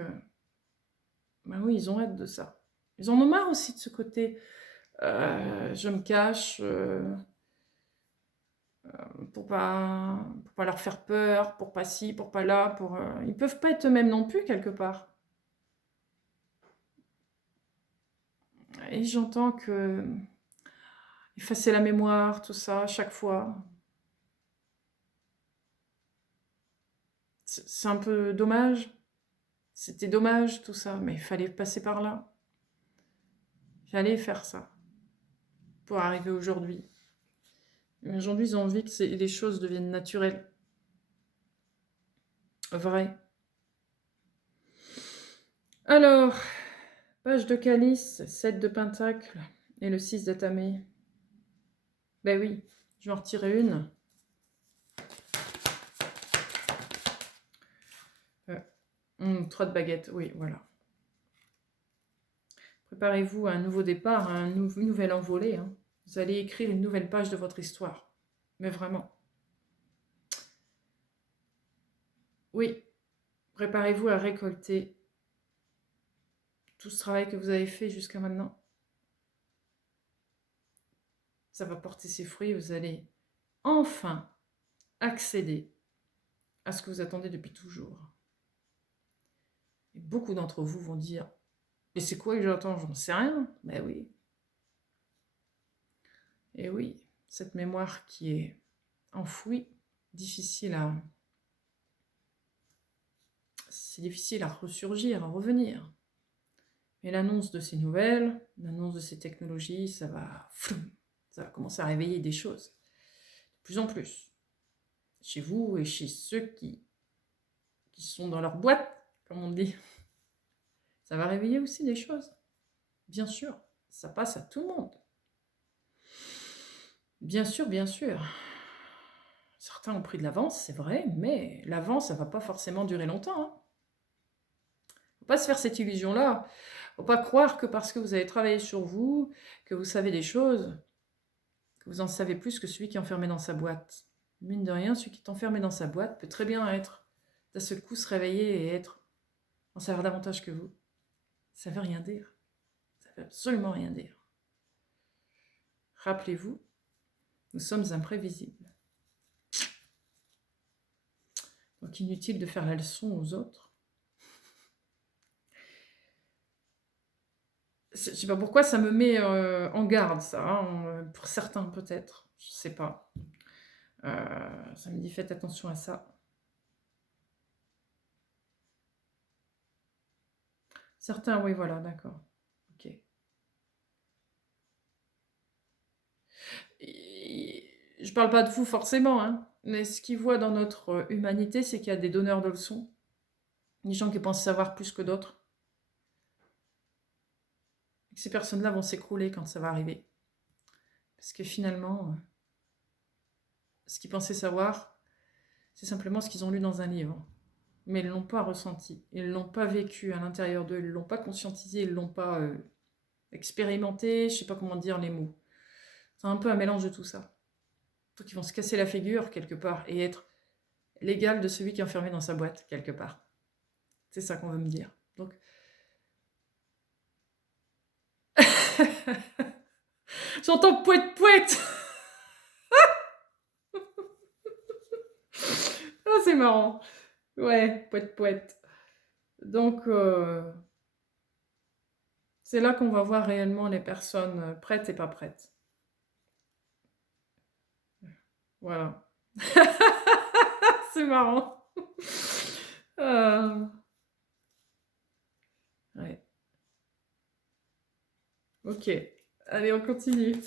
ben oui, ils ont hâte de ça. Ils en ont marre aussi de ce côté. Je me cache pour pas leur faire peur, pour pas ci, pour pas là. Ils peuvent pas être eux-mêmes non plus, quelque part. Et j'entends que effacer la mémoire, tout ça, à chaque fois. C'est un peu dommage. C'était dommage tout ça, mais il fallait passer par là. J'allais faire ça pour arriver aujourd'hui. Aujourd'hui, ils ont envie que les choses deviennent naturelles. Vraies. Alors, page de calice, 7 de pentacle et le 6 d'atamé. Ben oui, je vais en retirer une. 3 de baguette, oui, voilà. Préparez-vous à un nouveau départ, à un nouvel envolé. Hein. Vous allez écrire une nouvelle page de votre histoire. Mais vraiment. Oui, préparez-vous à récolter tout ce travail que vous avez fait jusqu'à maintenant. Ça va porter ses fruits, vous allez enfin accéder à ce que vous attendez depuis toujours. Et beaucoup d'entre vous vont dire, mais c'est quoi que j'entends? J'en sais rien. Mais oui. Et oui, cette mémoire qui est enfouie, c'est difficile à ressurgir, à revenir. Mais l'annonce de ces nouvelles, l'annonce de ces technologies, ça va commencer à réveiller des choses. De plus en plus. Chez vous et chez ceux qui sont dans leur boîte, comme on dit. Ça va réveiller aussi des choses. Bien sûr, ça passe à tout le monde. Bien sûr, bien sûr. Certains ont pris de l'avance, c'est vrai, mais l'avance, ça ne va pas forcément durer longtemps. Hein. Faut pas se faire cette illusion-là. Faut pas croire que parce que vous avez travaillé sur vous, que vous savez des choses, que vous en savez plus que celui qui est enfermé dans sa boîte. Mine de rien, celui qui est enfermé dans sa boîte peut très bien être, d'un seul coup, se réveiller et en savoir davantage que vous. Ça veut rien dire. Ça veut absolument rien dire. Rappelez-vous, nous sommes imprévisibles. Donc inutile de faire la leçon aux autres. Je ne sais pas pourquoi ça me met en garde, ça. Hein, pour certains, peut-être. Je ne sais pas. Ça me dit, faites attention à ça. Certains, oui, voilà, d'accord. Ok. Je ne parle pas de vous forcément, hein, mais ce qu'ils voient dans notre humanité, c'est qu'il y a des donneurs de leçons. Des gens qui pensent savoir plus que d'autres. Et ces personnes-là vont s'écrouler quand ça va arriver. Parce que finalement, ce qu'ils pensaient savoir, c'est simplement ce qu'ils ont lu dans un livre. Mais ils ne l'ont pas ressenti, ils ne l'ont pas vécu à l'intérieur d'eux, ils ne l'ont pas conscientisé, ils ne l'ont pas expérimenté, je ne sais pas comment dire les mots. C'est un peu un mélange de tout ça. Donc ils vont se casser la figure quelque part et être l'égal de celui qui est enfermé dans sa boîte quelque part. C'est ça qu'on veut me dire. Donc j'entends pouette. Ah, c'est marrant. Ouais, pouette. Donc c'est là qu'on va voir réellement les personnes prêtes et pas prêtes. Voilà. C'est marrant. Ouais. Ok. Allez, on continue.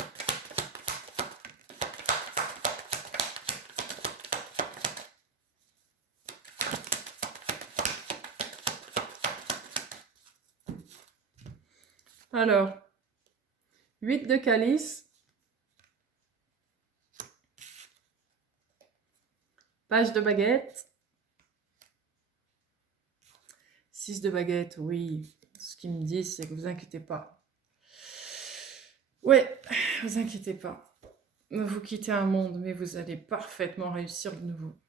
Alors, 8 de calice. Page de baguette. 6 de baguette, oui. Ce qu'ils me disent, c'est que vous inquiétez pas. Ouais, vous inquiétez pas. Vous quittez un monde, mais vous allez parfaitement réussir de nouveau.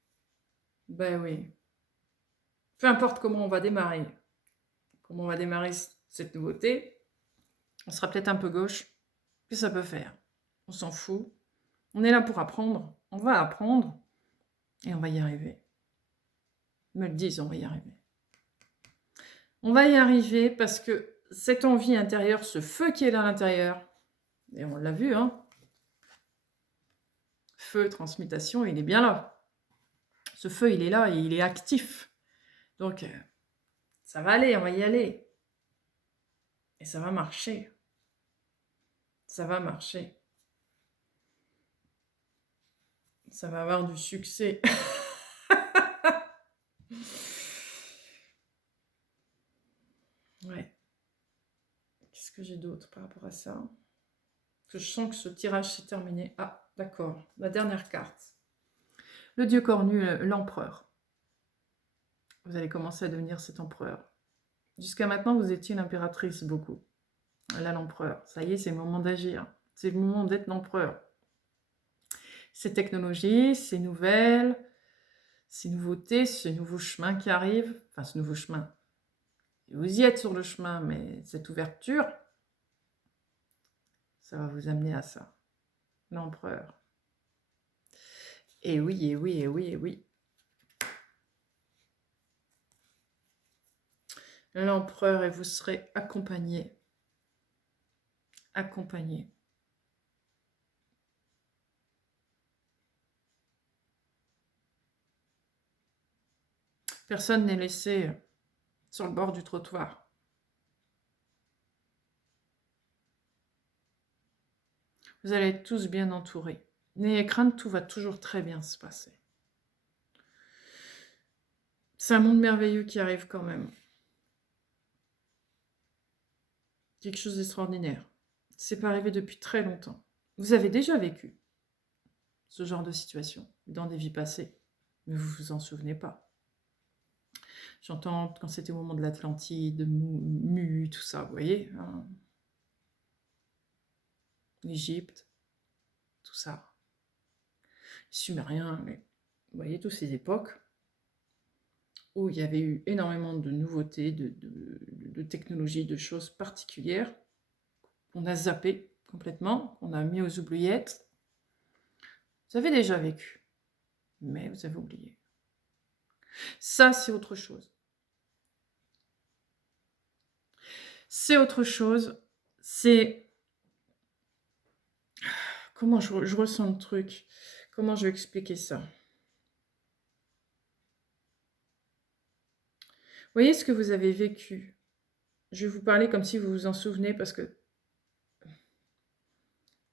Ben oui. Peu importe comment on va démarrer. Comment on va démarrer cette nouveauté. On sera peut-être un peu gauche. Puis ça peut faire. On s'en fout. On est là pour apprendre. On va apprendre. Et on va y arriver. Ils me le disent, on va y arriver. On va y arriver parce que cette envie intérieure, ce feu qui est à l'intérieur, et on l'a vu, hein, feu, transmutation, il est bien là. Ce feu, il est là et il est actif. Donc, ça va aller, on va y aller. Et ça va marcher. Ça va marcher. Ça va avoir du succès. Ouais. Qu'est-ce que j'ai d'autre par rapport à ça? Parce que je sens que ce tirage s'est terminé. Ah, d'accord. La dernière carte. Le dieu cornu, l'empereur. Vous allez commencer à devenir cet empereur. Jusqu'à maintenant, vous étiez l'impératrice beaucoup. Là, l'empereur. Ça y est, c'est le moment d'agir. C'est le moment d'être l'empereur. Ces technologies, ces nouvelles, ces nouveautés, ce nouveau chemin qui arrive, enfin ce nouveau chemin, vous y êtes sur le chemin, mais cette ouverture, ça va vous amener à ça. L'empereur. Et oui, et oui, et oui, et oui. l'empereur, et vous serez accompagné. Accompagné. Personne n'est laissé sur le bord du trottoir. Vous allez être tous bien entourés. N'ayez crainte, tout va toujours très bien se passer. C'est un monde merveilleux qui arrive quand même. Quelque chose d'extraordinaire. C'est pas arrivé depuis très longtemps. Vous avez déjà vécu ce genre de situation dans des vies passées, mais vous vous en souvenez pas. J'entends quand c'était au moment de l'Atlantide, Mu, tout ça, vous voyez, hein, l'Égypte, tout ça. Les Sumériens, vous voyez, toutes ces époques où il y avait eu énormément de nouveautés, de technologies, de choses particulières qu'on a zappé complètement, qu'on a mis aux oubliettes. Vous avez déjà vécu, mais vous avez oublié. Ça, c'est autre chose. C'est autre chose. C'est... Comment je ressens le truc? Comment je vais expliquer ça? Vous voyez ce que vous avez vécu? Je vais vous parler comme si vous vous en souvenez parce que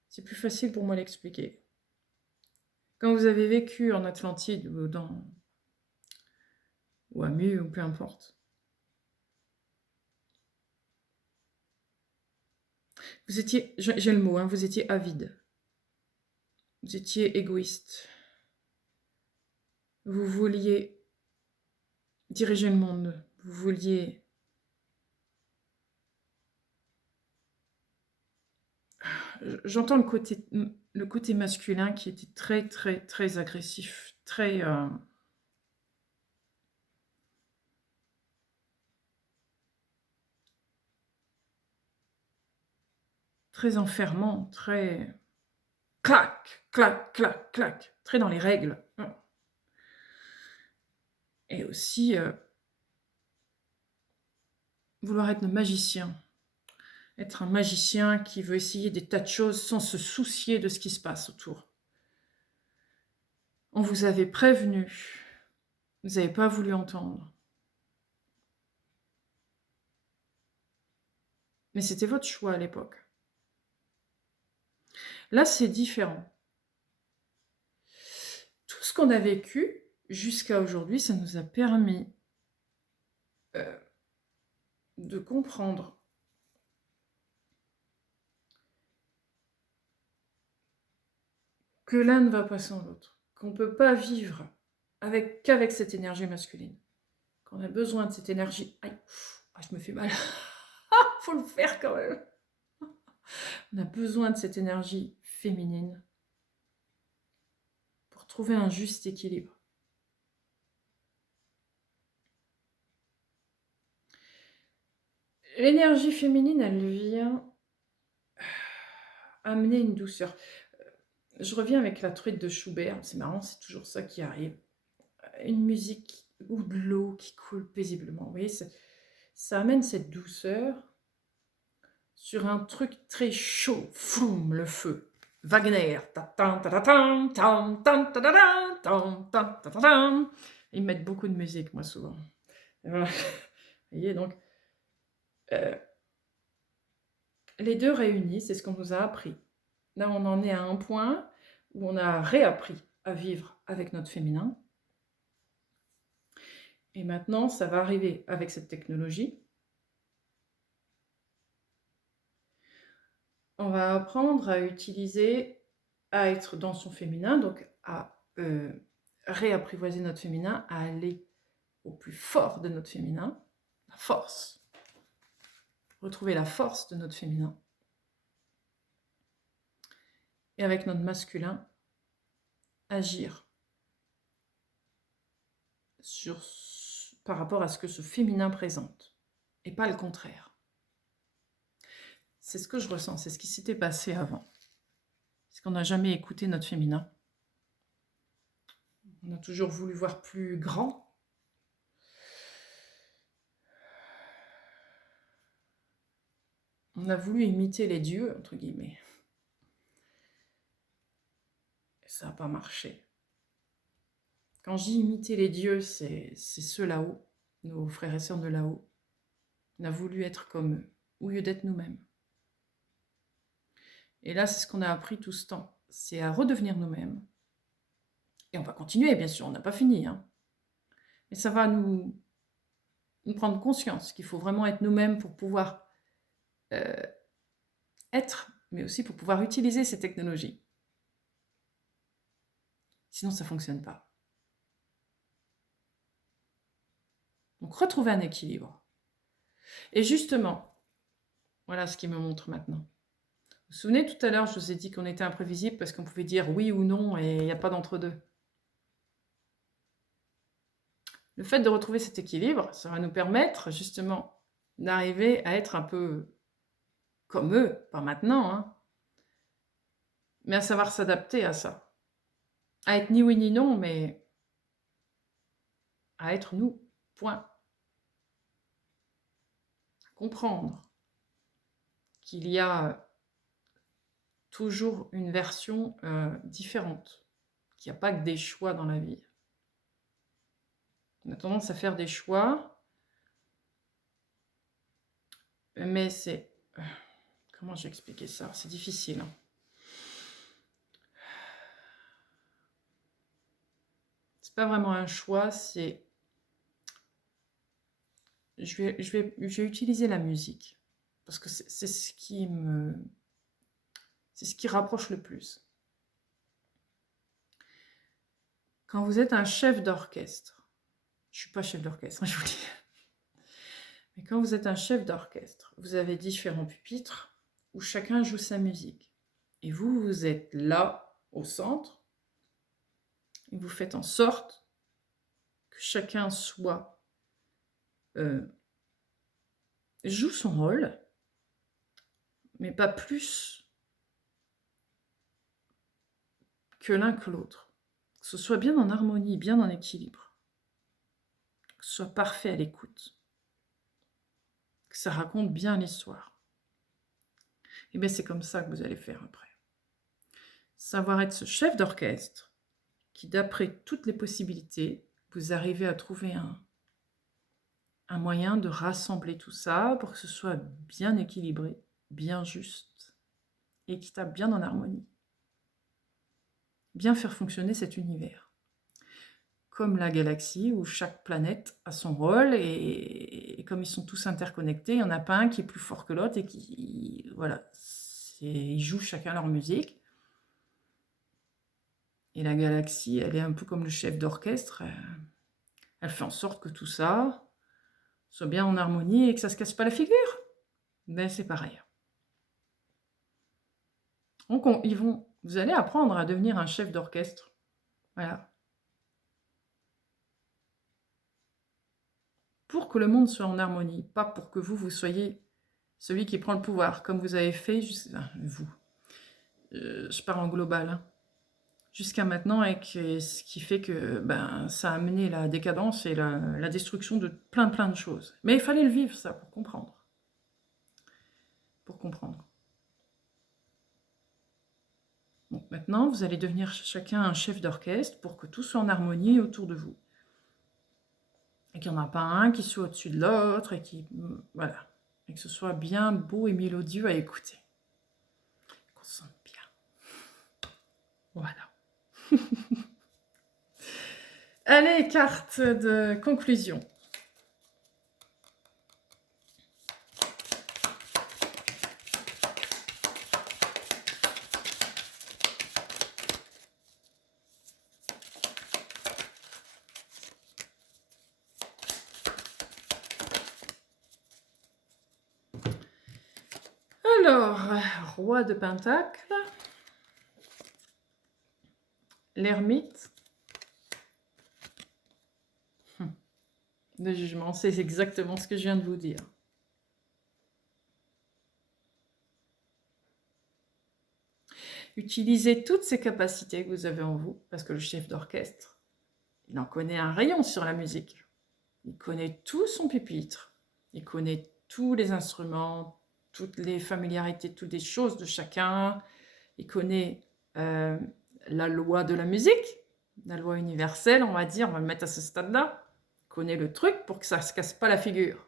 c'est plus facile pour moi l'expliquer. Quand vous avez vécu en Atlantide ou à Mu, ou peu importe, vous étiez, j'ai le mot, hein, vous étiez avide. Vous étiez égoïste. Vous vouliez diriger le monde. Vous vouliez... J'entends le côté masculin qui était très, très, très agressif, très... très enfermant, très... Clac, clac, clac, clac, très dans les règles. Et aussi, vouloir être le magicien. Être un magicien qui veut essayer des tas de choses sans se soucier de ce qui se passe autour. On vous avait prévenu. Vous n'avez pas voulu entendre. Mais c'était votre choix à l'époque. Là, c'est différent. Tout ce qu'on a vécu jusqu'à aujourd'hui, ça nous a permis de comprendre que l'un ne va pas sans l'autre, qu'on ne peut pas vivre qu'avec cette énergie masculine, qu'on a besoin de cette énergie. Aïe, je me fais mal. Faut le faire quand même. On a besoin de cette énergie féminine pour trouver un juste équilibre. L'énergie féminine, elle vient amener une douceur. Je reviens avec la truite de Schubert, c'est marrant, c'est toujours ça qui arrive. Une musique ou de l'eau qui coule paisiblement. Vous voyez, ça amène cette douceur sur un truc très chaud. Floum, le feu. Wagner. Ils mettent beaucoup de musique, moi, souvent. Voilà. Vous voyez, donc, les deux réunis, c'est ce qu'on nous a appris. Là, on en est à un point où on a réappris à vivre avec notre féminin. Et maintenant, ça va arriver avec cette technologie. On va apprendre à utiliser, à être dans son féminin, donc à réapprivoiser notre féminin, à aller au plus fort de notre féminin, la force. Retrouver la force de notre féminin. Et avec notre masculin, agir par rapport à ce que ce féminin présente, et pas le contraire. C'est ce que je ressens, c'est ce qui s'était passé avant. C'est qu'on n'a jamais écouté notre féminin. On a toujours voulu voir plus grand. On a voulu imiter les dieux, entre guillemets. Et ça n'a pas marché. Quand j'ai imité les dieux, c'est ceux là-haut, nos frères et sœurs de là-haut. On a voulu être comme eux, au lieu d'être nous-mêmes. Et là, c'est ce qu'on a appris tout ce temps. C'est à redevenir nous-mêmes. Et on va continuer, bien sûr, on n'a pas fini. Hein. Mais ça va nous prendre conscience qu'il faut vraiment être nous-mêmes pour pouvoir être, mais aussi pour pouvoir utiliser ces technologies. Sinon, ça ne fonctionne pas. Donc, retrouver un équilibre. Et justement, voilà ce qui me montre maintenant. Vous vous souvenez, tout à l'heure, je vous ai dit qu'on était imprévisible parce qu'on pouvait dire oui ou non et il n'y a pas d'entre-deux. Le fait de retrouver cet équilibre, ça va nous permettre justement d'arriver à être un peu comme eux, pas maintenant, hein, mais à savoir s'adapter à ça. À être ni oui ni non, mais à être nous, point. À comprendre qu'il y a toujours une version différente, qu'il n'y a pas que des choix dans la vie. On a tendance à faire des choix, mais c'est... Comment j'ai expliqué ça? C'est difficile. Hein. C'est pas vraiment un choix, c'est... Je vais utiliser la musique, parce que c'est ce qui me... C'est ce qui rapproche le plus. Quand vous êtes un chef d'orchestre, je ne suis pas chef d'orchestre, je vous le dis. Mais quand vous êtes un chef d'orchestre, vous avez différents pupitres où chacun joue sa musique. Et vous, vous êtes là, au centre, et vous faites en sorte que chacun soit... joue son rôle, mais pas plus que l'un que l'autre. Que ce soit bien en harmonie, bien en équilibre. Que ce soit parfait à l'écoute. Que ça raconte bien l'histoire. Et bien c'est comme ça que vous allez faire après. Savoir être ce chef d'orchestre qui, d'après toutes les possibilités, vous arrivez à trouver un moyen de rassembler tout ça pour que ce soit bien équilibré, bien juste, équitable, bien en harmonie. Bien faire fonctionner cet univers. Comme la galaxie où chaque planète a son rôle et comme ils sont tous interconnectés, il n'y en a pas un qui est plus fort que l'autre et qui, voilà, ils jouent chacun leur musique. Et la galaxie, elle est un peu comme le chef d'orchestre. Elle fait en sorte que tout ça soit bien en harmonie et que ça ne se casse pas la figure. Ben, c'est pareil. Donc, vous allez apprendre à devenir un chef d'orchestre. Voilà. Pour que le monde soit en harmonie, pas pour que vous soyez celui qui prend le pouvoir, comme vous avez fait, vous. Je parle en global. Hein. Jusqu'à maintenant, et ce qui fait que ça a amené la décadence et la destruction de plein de choses. Mais il fallait le vivre, ça, pour comprendre. Pour comprendre. Donc maintenant, vous allez devenir chacun un chef d'orchestre pour que tout soit en harmonie autour de vous. Et qu'il n'y en a pas un qui soit au-dessus de l'autre, et voilà. Et que ce soit bien beau et mélodieux à écouter. Qu'on se sente bien. Voilà. Allez, carte de conclusion. Alors, roi de Pentacle, l'ermite, le jugement, c'est exactement ce que je viens de vous dire. Utilisez toutes ces capacités que vous avez en vous, parce que le chef d'orchestre, il en connaît un rayon sur la musique. Il connaît tout son pupitre, il connaît tous les instruments, toutes les familiarités, toutes les choses de chacun. Il connaît la loi de la musique, la loi universelle, on va dire, on va le mettre à ce stade-là. Il connaît le truc pour que ça ne se casse pas la figure.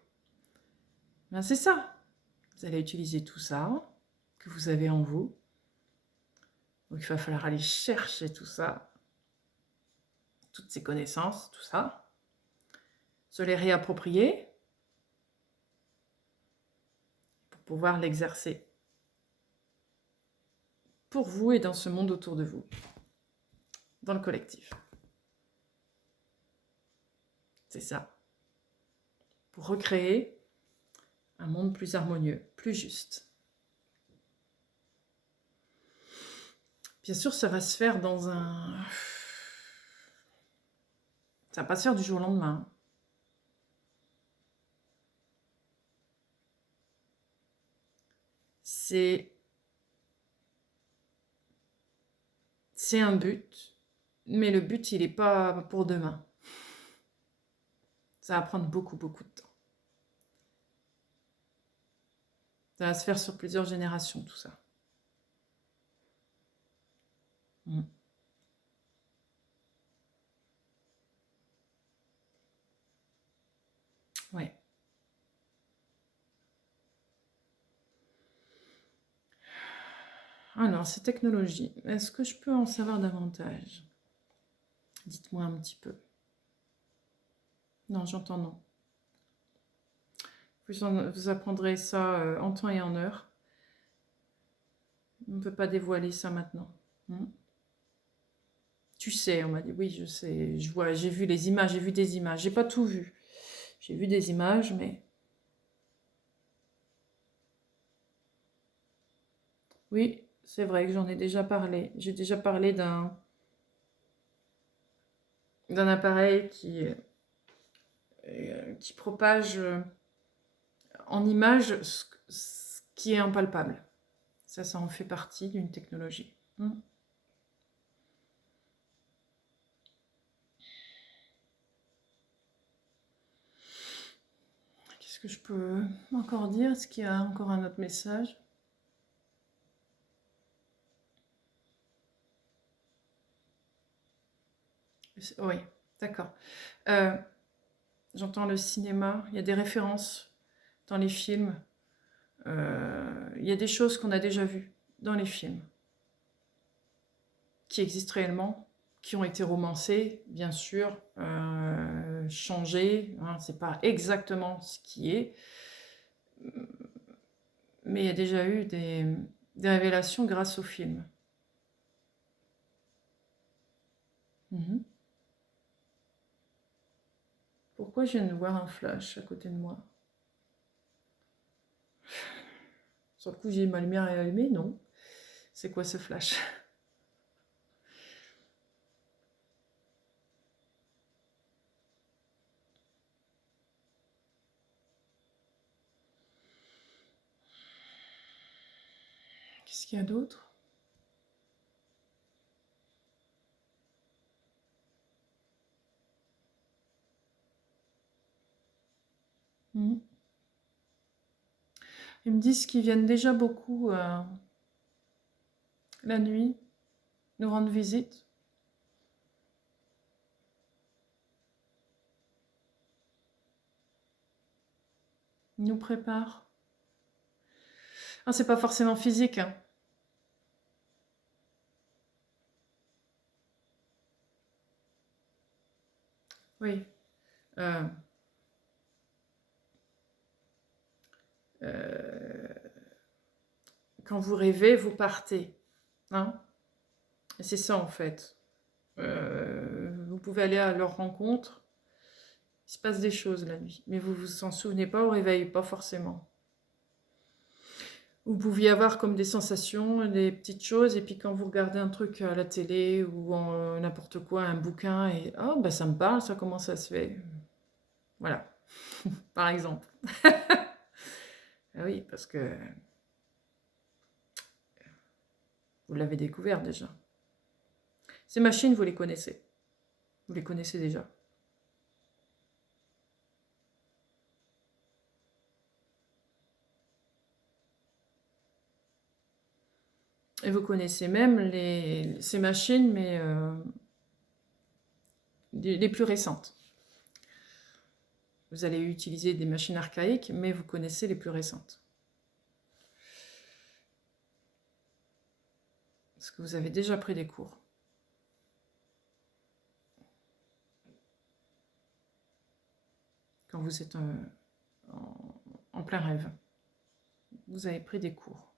Ben, c'est ça. Vous allez utiliser tout ça que vous avez en vous. Donc il va falloir aller chercher tout ça, toutes ces connaissances, tout ça, se les réapproprier pour pouvoir l'exercer pour vous et dans ce monde autour de vous, dans le collectif. C'est ça. Pour recréer un monde plus harmonieux, plus juste. Bien sûr, ça va se faire dans un... Ça va pas se faire du jour au lendemain. C'est un but, mais le but, il n'est pas pour demain. Ça va prendre beaucoup, beaucoup de temps. Ça va se faire sur plusieurs générations, tout ça. Ouais. Alors, ces technologies, est-ce que je peux en savoir davantage? Dites-moi un petit peu. Non, j'entends non. Vous apprendrez ça en temps et en heure. On ne peut pas dévoiler ça maintenant. Tu sais, on m'a dit, oui, je sais, je vois, j'ai vu les images, j'ai vu des images. J'ai pas tout vu. J'ai vu des images, mais... Oui, c'est vrai que j'en ai déjà parlé. J'ai déjà parlé d'un appareil qui propage en images ce qui est impalpable. Ça en fait partie d'une technologie. Qu'est-ce que je peux encore dire? Est-ce qu'il y a encore un autre message? Oui, d'accord. J'entends le cinéma, il y a des références dans les films. Il y a des choses qu'on a déjà vues dans les films, qui existent réellement, qui ont été romancées, bien sûr, changées. Hein, c'est pas exactement ce qui est, mais il y a déjà eu des révélations grâce au film. Pourquoi je viens de voir un flash à côté de moi? Sur le coup, j'ai ma lumière allumée? Non. C'est quoi ce flash? Qu'est-ce qu'il y a d'autre? Ils me disent qu'ils viennent déjà beaucoup la nuit nous rendre visite. Ils nous préparent. Ah, c'est pas forcément physique. Hein. Oui. Quand vous rêvez, vous partez. Hein? Et c'est ça en fait. Vous pouvez aller à leur rencontre. Il se passe des choses la nuit. Mais vous vous en souvenez pas au réveil, pas forcément. Vous pouviez avoir comme des sensations, des petites choses, et puis quand vous regardez un truc à la télé ou n'importe quoi, un bouquin, et oh, bah ça me parle, ça comment ça se fait. Voilà, par exemple. Ah oui, parce que vous l'avez découvert déjà. Ces machines, vous les connaissez. Vous les connaissez déjà. Et vous connaissez même ces machines, mais les plus récentes. Vous allez utiliser des machines archaïques, mais vous connaissez les plus récentes. Parce que vous avez déjà pris des cours. Quand vous êtes en plein rêve. Vous avez pris des cours.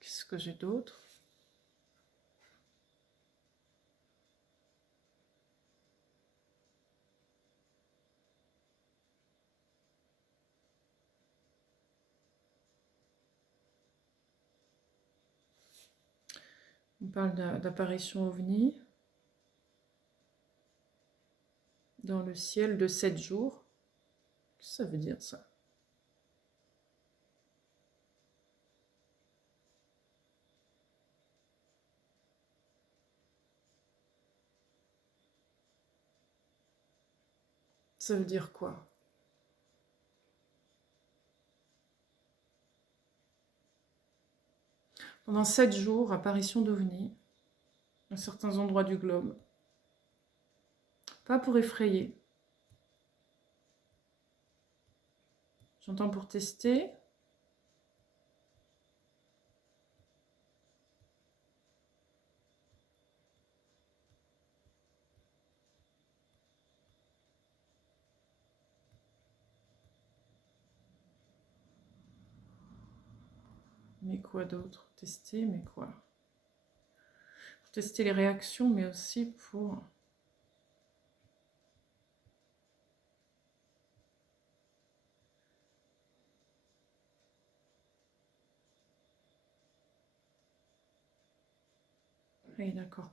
Qu'est-ce que j'ai d'autre? On parle d'apparition ovni dans le ciel de 7 jours. Qu'est-ce que ça veut dire, ça? Ça veut dire quoi? Pendant 7 jours, apparition d'ovnis à certains endroits du globe. Pas pour effrayer. J'entends pour tester. Mais quoi d'autre? Tester, mais quoi? Pour tester les réactions, mais aussi pour... Oui, d'accord.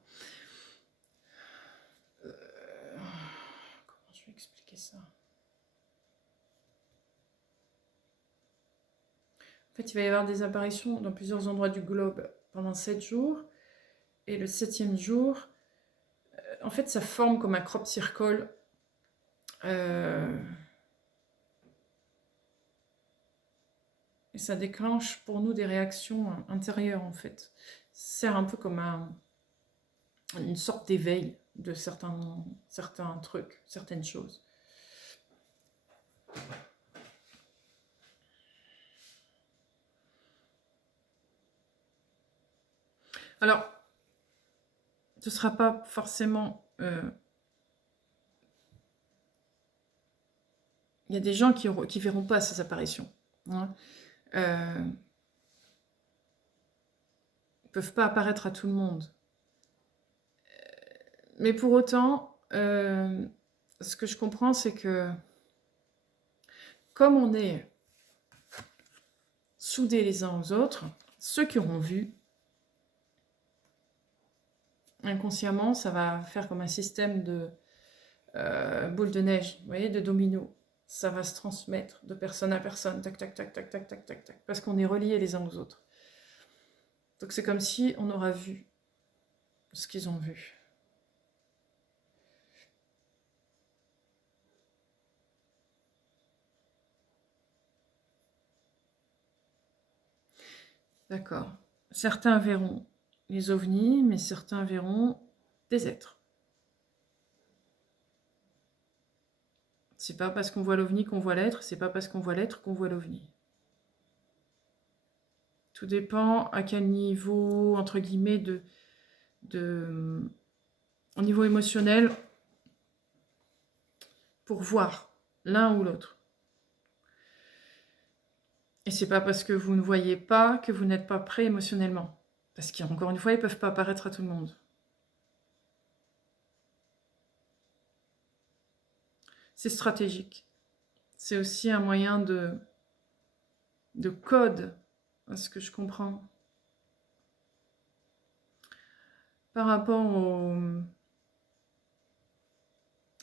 Comment je vais expliquer ça? En fait, il va y avoir des apparitions dans plusieurs endroits du globe pendant 7 jours. Et le 7e jour, en fait, ça forme comme un crop circle. Et ça déclenche pour nous des réactions intérieures, en fait. Ça sert un peu comme une sorte d'éveil de certains trucs, certaines choses. Alors, ce ne sera pas forcément... Il y a des gens qui ne verront pas ces apparitions. Hein. Ils ne peuvent pas apparaître à tout le monde. Mais pour autant, ce que je comprends, c'est que comme on est soudés les uns aux autres, ceux qui auront vu, inconsciemment, ça va faire comme un système de boule de neige, vous voyez, de domino. Ça va se transmettre de personne à personne, tac, tac, tac, tac, tac, tac, tac, tac, parce qu'on est reliés les uns aux autres. Donc c'est comme si on aura vu ce qu'ils ont vu. D'accord. Certains verront les ovnis, mais certains verront des êtres. C'est pas parce qu'on voit l'ovni qu'on voit l'être, c'est pas parce qu'on voit l'être qu'on voit l'ovni. Tout dépend à quel niveau, entre guillemets, au niveau émotionnel, pour voir l'un ou l'autre. Et c'est pas parce que vous ne voyez pas que vous n'êtes pas prêt émotionnellement. Parce qu'encore une fois, ils ne peuvent pas apparaître à tout le monde. C'est stratégique. C'est aussi un moyen de code, à ce que je comprends. Par rapport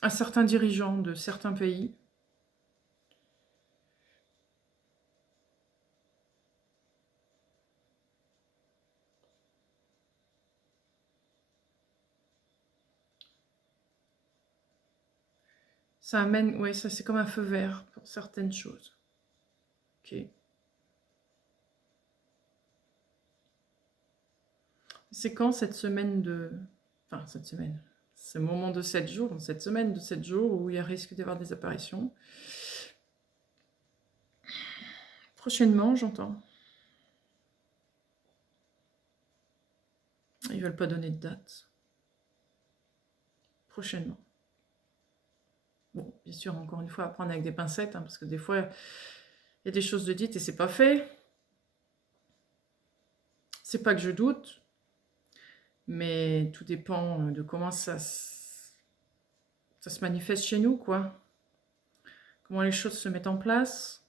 à certains dirigeants de certains pays. Ça amène, ouais, ça c'est comme un feu vert pour certaines choses. Ok. C'est quand cette semaine de... Enfin, cette semaine. Ce moment de 7 jours, cette semaine de 7 jours où il y a risque d'avoir des apparitions. Prochainement, j'entends. Ils veulent pas donner de date. Prochainement. Bon, bien sûr, encore une fois, à prendre avec des pincettes, hein, parce que des fois, il y a des choses de dites et c'est pas fait. C'est pas que je doute, mais tout dépend de comment ça se manifeste chez nous, quoi. Comment les choses se mettent en place.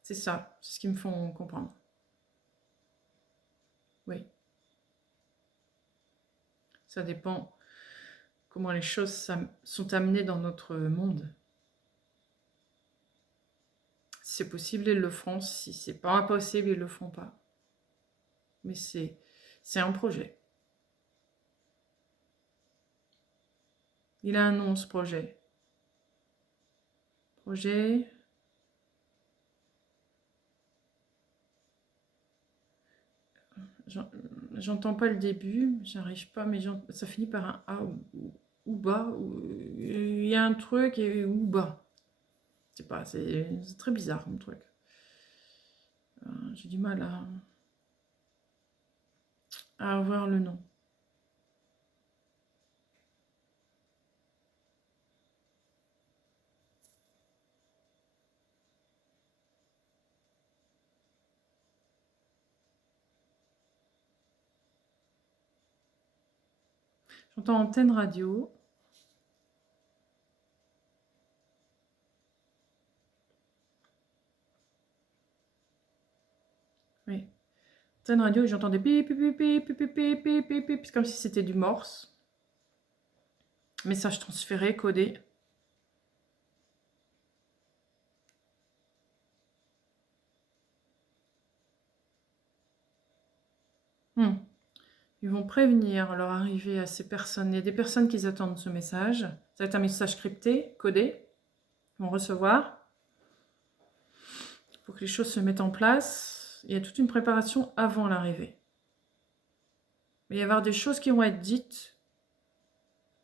C'est ça, c'est ce qui me font comprendre. Oui. Ça dépend comment les choses sont amenées dans notre monde. Si c'est possible, ils le feront. Si c'est pas impossible, ils le feront pas. Mais c'est un projet. Il a un nom, ce projet. Projet... J'entends pas le début, j'arrive pas, mais ça finit par un A ou bas. Il y a un truc et ou bas. Je sais pas, c'est très bizarre comme truc. J'ai du mal à avoir le nom. J'entends antenne radio. Oui. Antenne radio, j'entends des pip, pip, pip, pip, pip, pip, pip, pip, pip, comme si c'était du morse. Message transféré, codé. Ils vont prévenir leur arrivée à ces personnes. Il y a des personnes qui attendent ce message. Ça va être un message crypté, codé. Ils vont recevoir. Pour que les choses se mettent en place. Il y a toute une préparation avant l'arrivée. Il va y avoir des choses qui vont être dites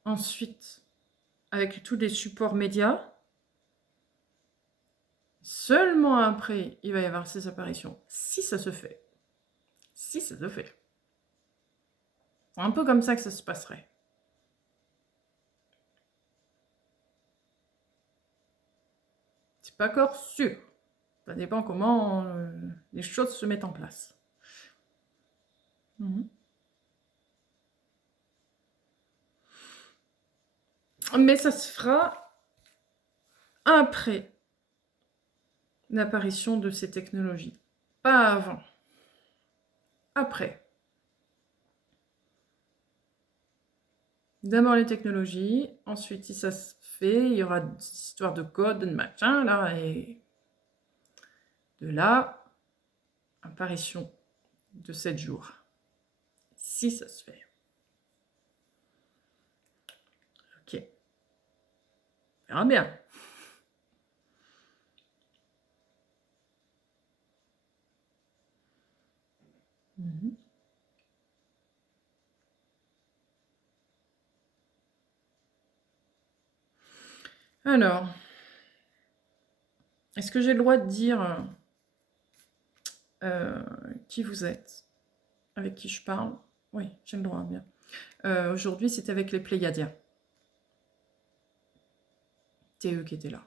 ensuite avec tous les supports médias. Seulement après, il va y avoir ces apparitions. Si ça se fait. Si ça se fait. C'est un peu comme ça que ça se passerait. C'est pas encore sûr. Ça dépend comment les choses se mettent en place. Mais ça se fera après l'apparition de ces technologies. Pas avant. Après. D'abord les technologies, ensuite si ça se fait, il y aura des histoires de code, de machin, là, et de là, apparition de 7 jours. Si ça se fait. Ok. On verra bien. Alors, est-ce que j'ai le droit de dire qui vous êtes, avec qui je parle? Oui, j'ai le droit, bien. Aujourd'hui, c'était avec les Pléiadiens. C'est eux qui étaient là,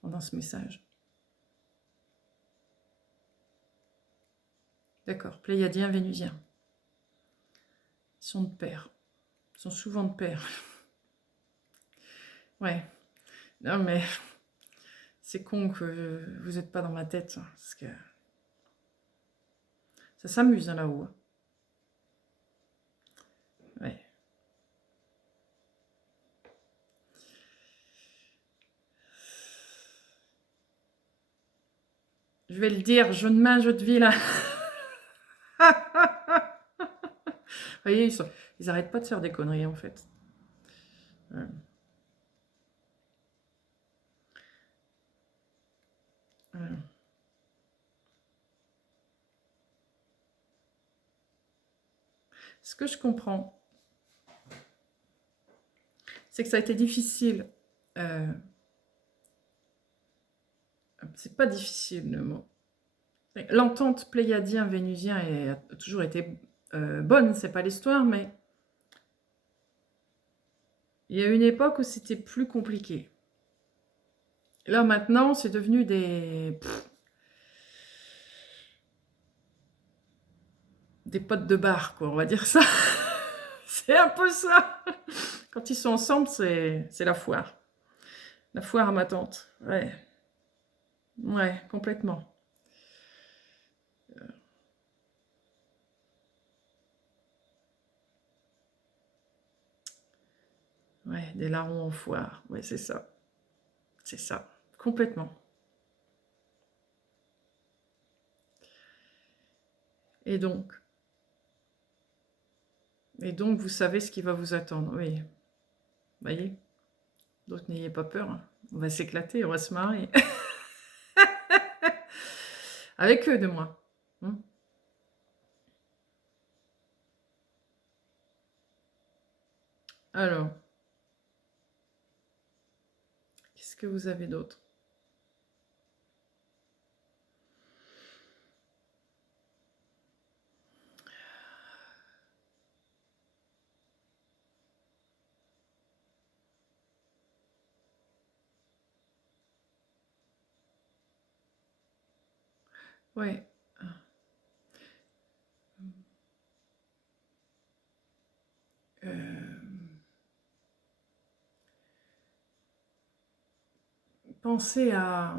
pendant ce message. D'accord, Pléiadiens, Vénusiens. Ils sont de pair. Ils sont souvent de pair. Ouais. Non, mais c'est con que vous n'êtes pas dans ma tête, hein, parce que ça s'amuse hein, là-haut. Hein. Ouais. Je vais le dire, jeu de main, jeu de vie, là. Vous voyez, Ils n'arrêtent pas de faire des conneries, en fait. Ouais. Ouais. Ce que je comprends, c'est que ça a été difficile. C'est pas difficile le mot. L'entente pléiadien-vénusien a toujours été bonne, c'est pas l'histoire, mais il y a une époque où c'était plus compliqué. Là maintenant, c'est devenu des potes de bar, quoi, on va dire ça. C'est un peu ça. Quand ils sont ensemble, c'est la foire. La foire à ma tante. Ouais. Ouais, complètement. Ouais, des larrons en foire. Ouais, c'est ça. C'est ça. Complètement. Et donc, vous savez ce qui va vous attendre. Oui. Voyez? Donc, n'ayez pas peur. Hein. On va s'éclater, on va se marier. Avec eux, de moi. Hein. Alors, qu'est-ce que vous avez d'autre? Ouais. Pensez à...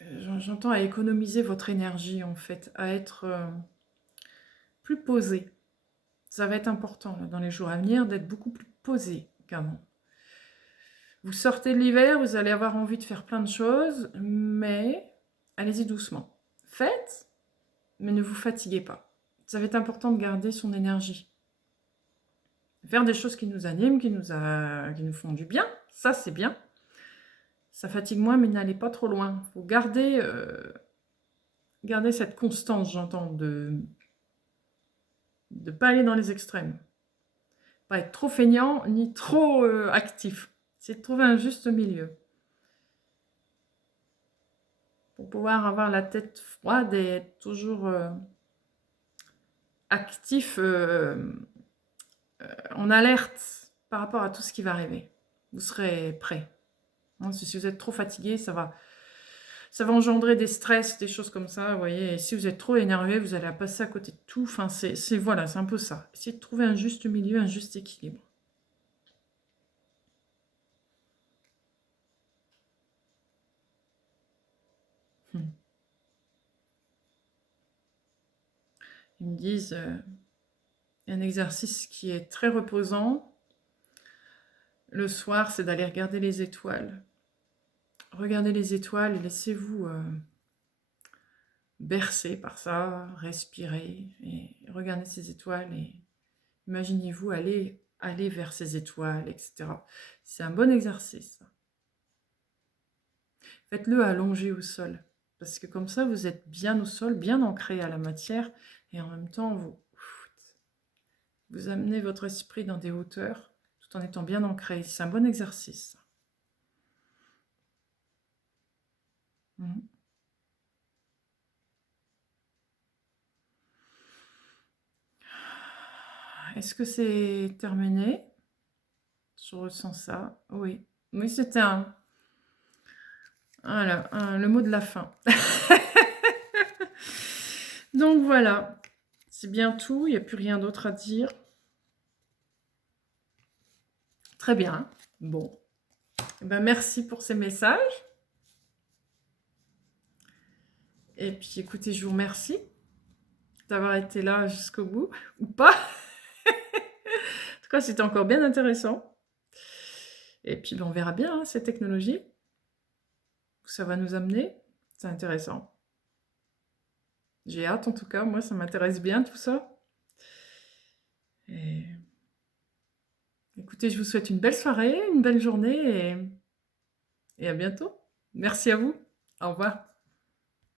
J'entends à économiser votre énergie, en fait, à être plus posé. Ça va être important là, dans les jours à venir d'être beaucoup plus posé qu'avant. Vous sortez de l'hiver, vous allez avoir envie de faire plein de choses, mais allez-y doucement. Faites, mais ne vous fatiguez pas. Ça va être important de garder son énergie. Faire des choses qui nous animent, qui nous font du bien, ça c'est bien. Ça fatigue moins, mais n'allez pas trop loin. Il faut garder cette constance, j'entends, de ne pas aller dans les extrêmes. Pas être trop feignant, ni trop actif. C'est de trouver un juste milieu. Pour pouvoir avoir la tête froide et être toujours actif, en alerte par rapport à tout ce qui va arriver. Vous serez prêt. Hein, si vous êtes trop fatigué, ça va engendrer des stress, des choses comme ça, vous voyez. Et si vous êtes trop énervé, vous allez passer à côté de tout. Enfin, voilà, c'est un peu ça. Essayez de trouver un juste milieu, un juste équilibre. Ils me disent un exercice qui est très reposant. Le soir, c'est d'aller regarder les étoiles. Regardez les étoiles et laissez-vous bercer par ça, respirez et regardez ces étoiles et imaginez-vous aller vers ces étoiles, etc. C'est un bon exercice. Faites-le allongé au sol, parce que comme ça, vous êtes bien au sol, bien ancré à la matière, et en même temps, vous amenez votre esprit dans des hauteurs, tout en étant bien ancré. C'est un bon exercice. Est-ce que c'est terminé? Je ressens ça. Oui. Oui, c'était voilà, le mot de la fin. Donc voilà. C'est bien tout. Il n'y a plus rien d'autre à dire. Très bien. Bon. Eh ben, merci pour ces messages. Et puis écoutez, je vous remercie d'avoir été là jusqu'au bout. Ou pas. En tout cas, c'était encore bien intéressant. Et puis on verra bien hein, ces technologies. Où ça va nous amener. C'est intéressant. J'ai hâte en tout cas, moi ça m'intéresse bien tout ça. Et écoutez, je vous souhaite une belle soirée, une belle journée et à bientôt. Merci à vous. Au revoir.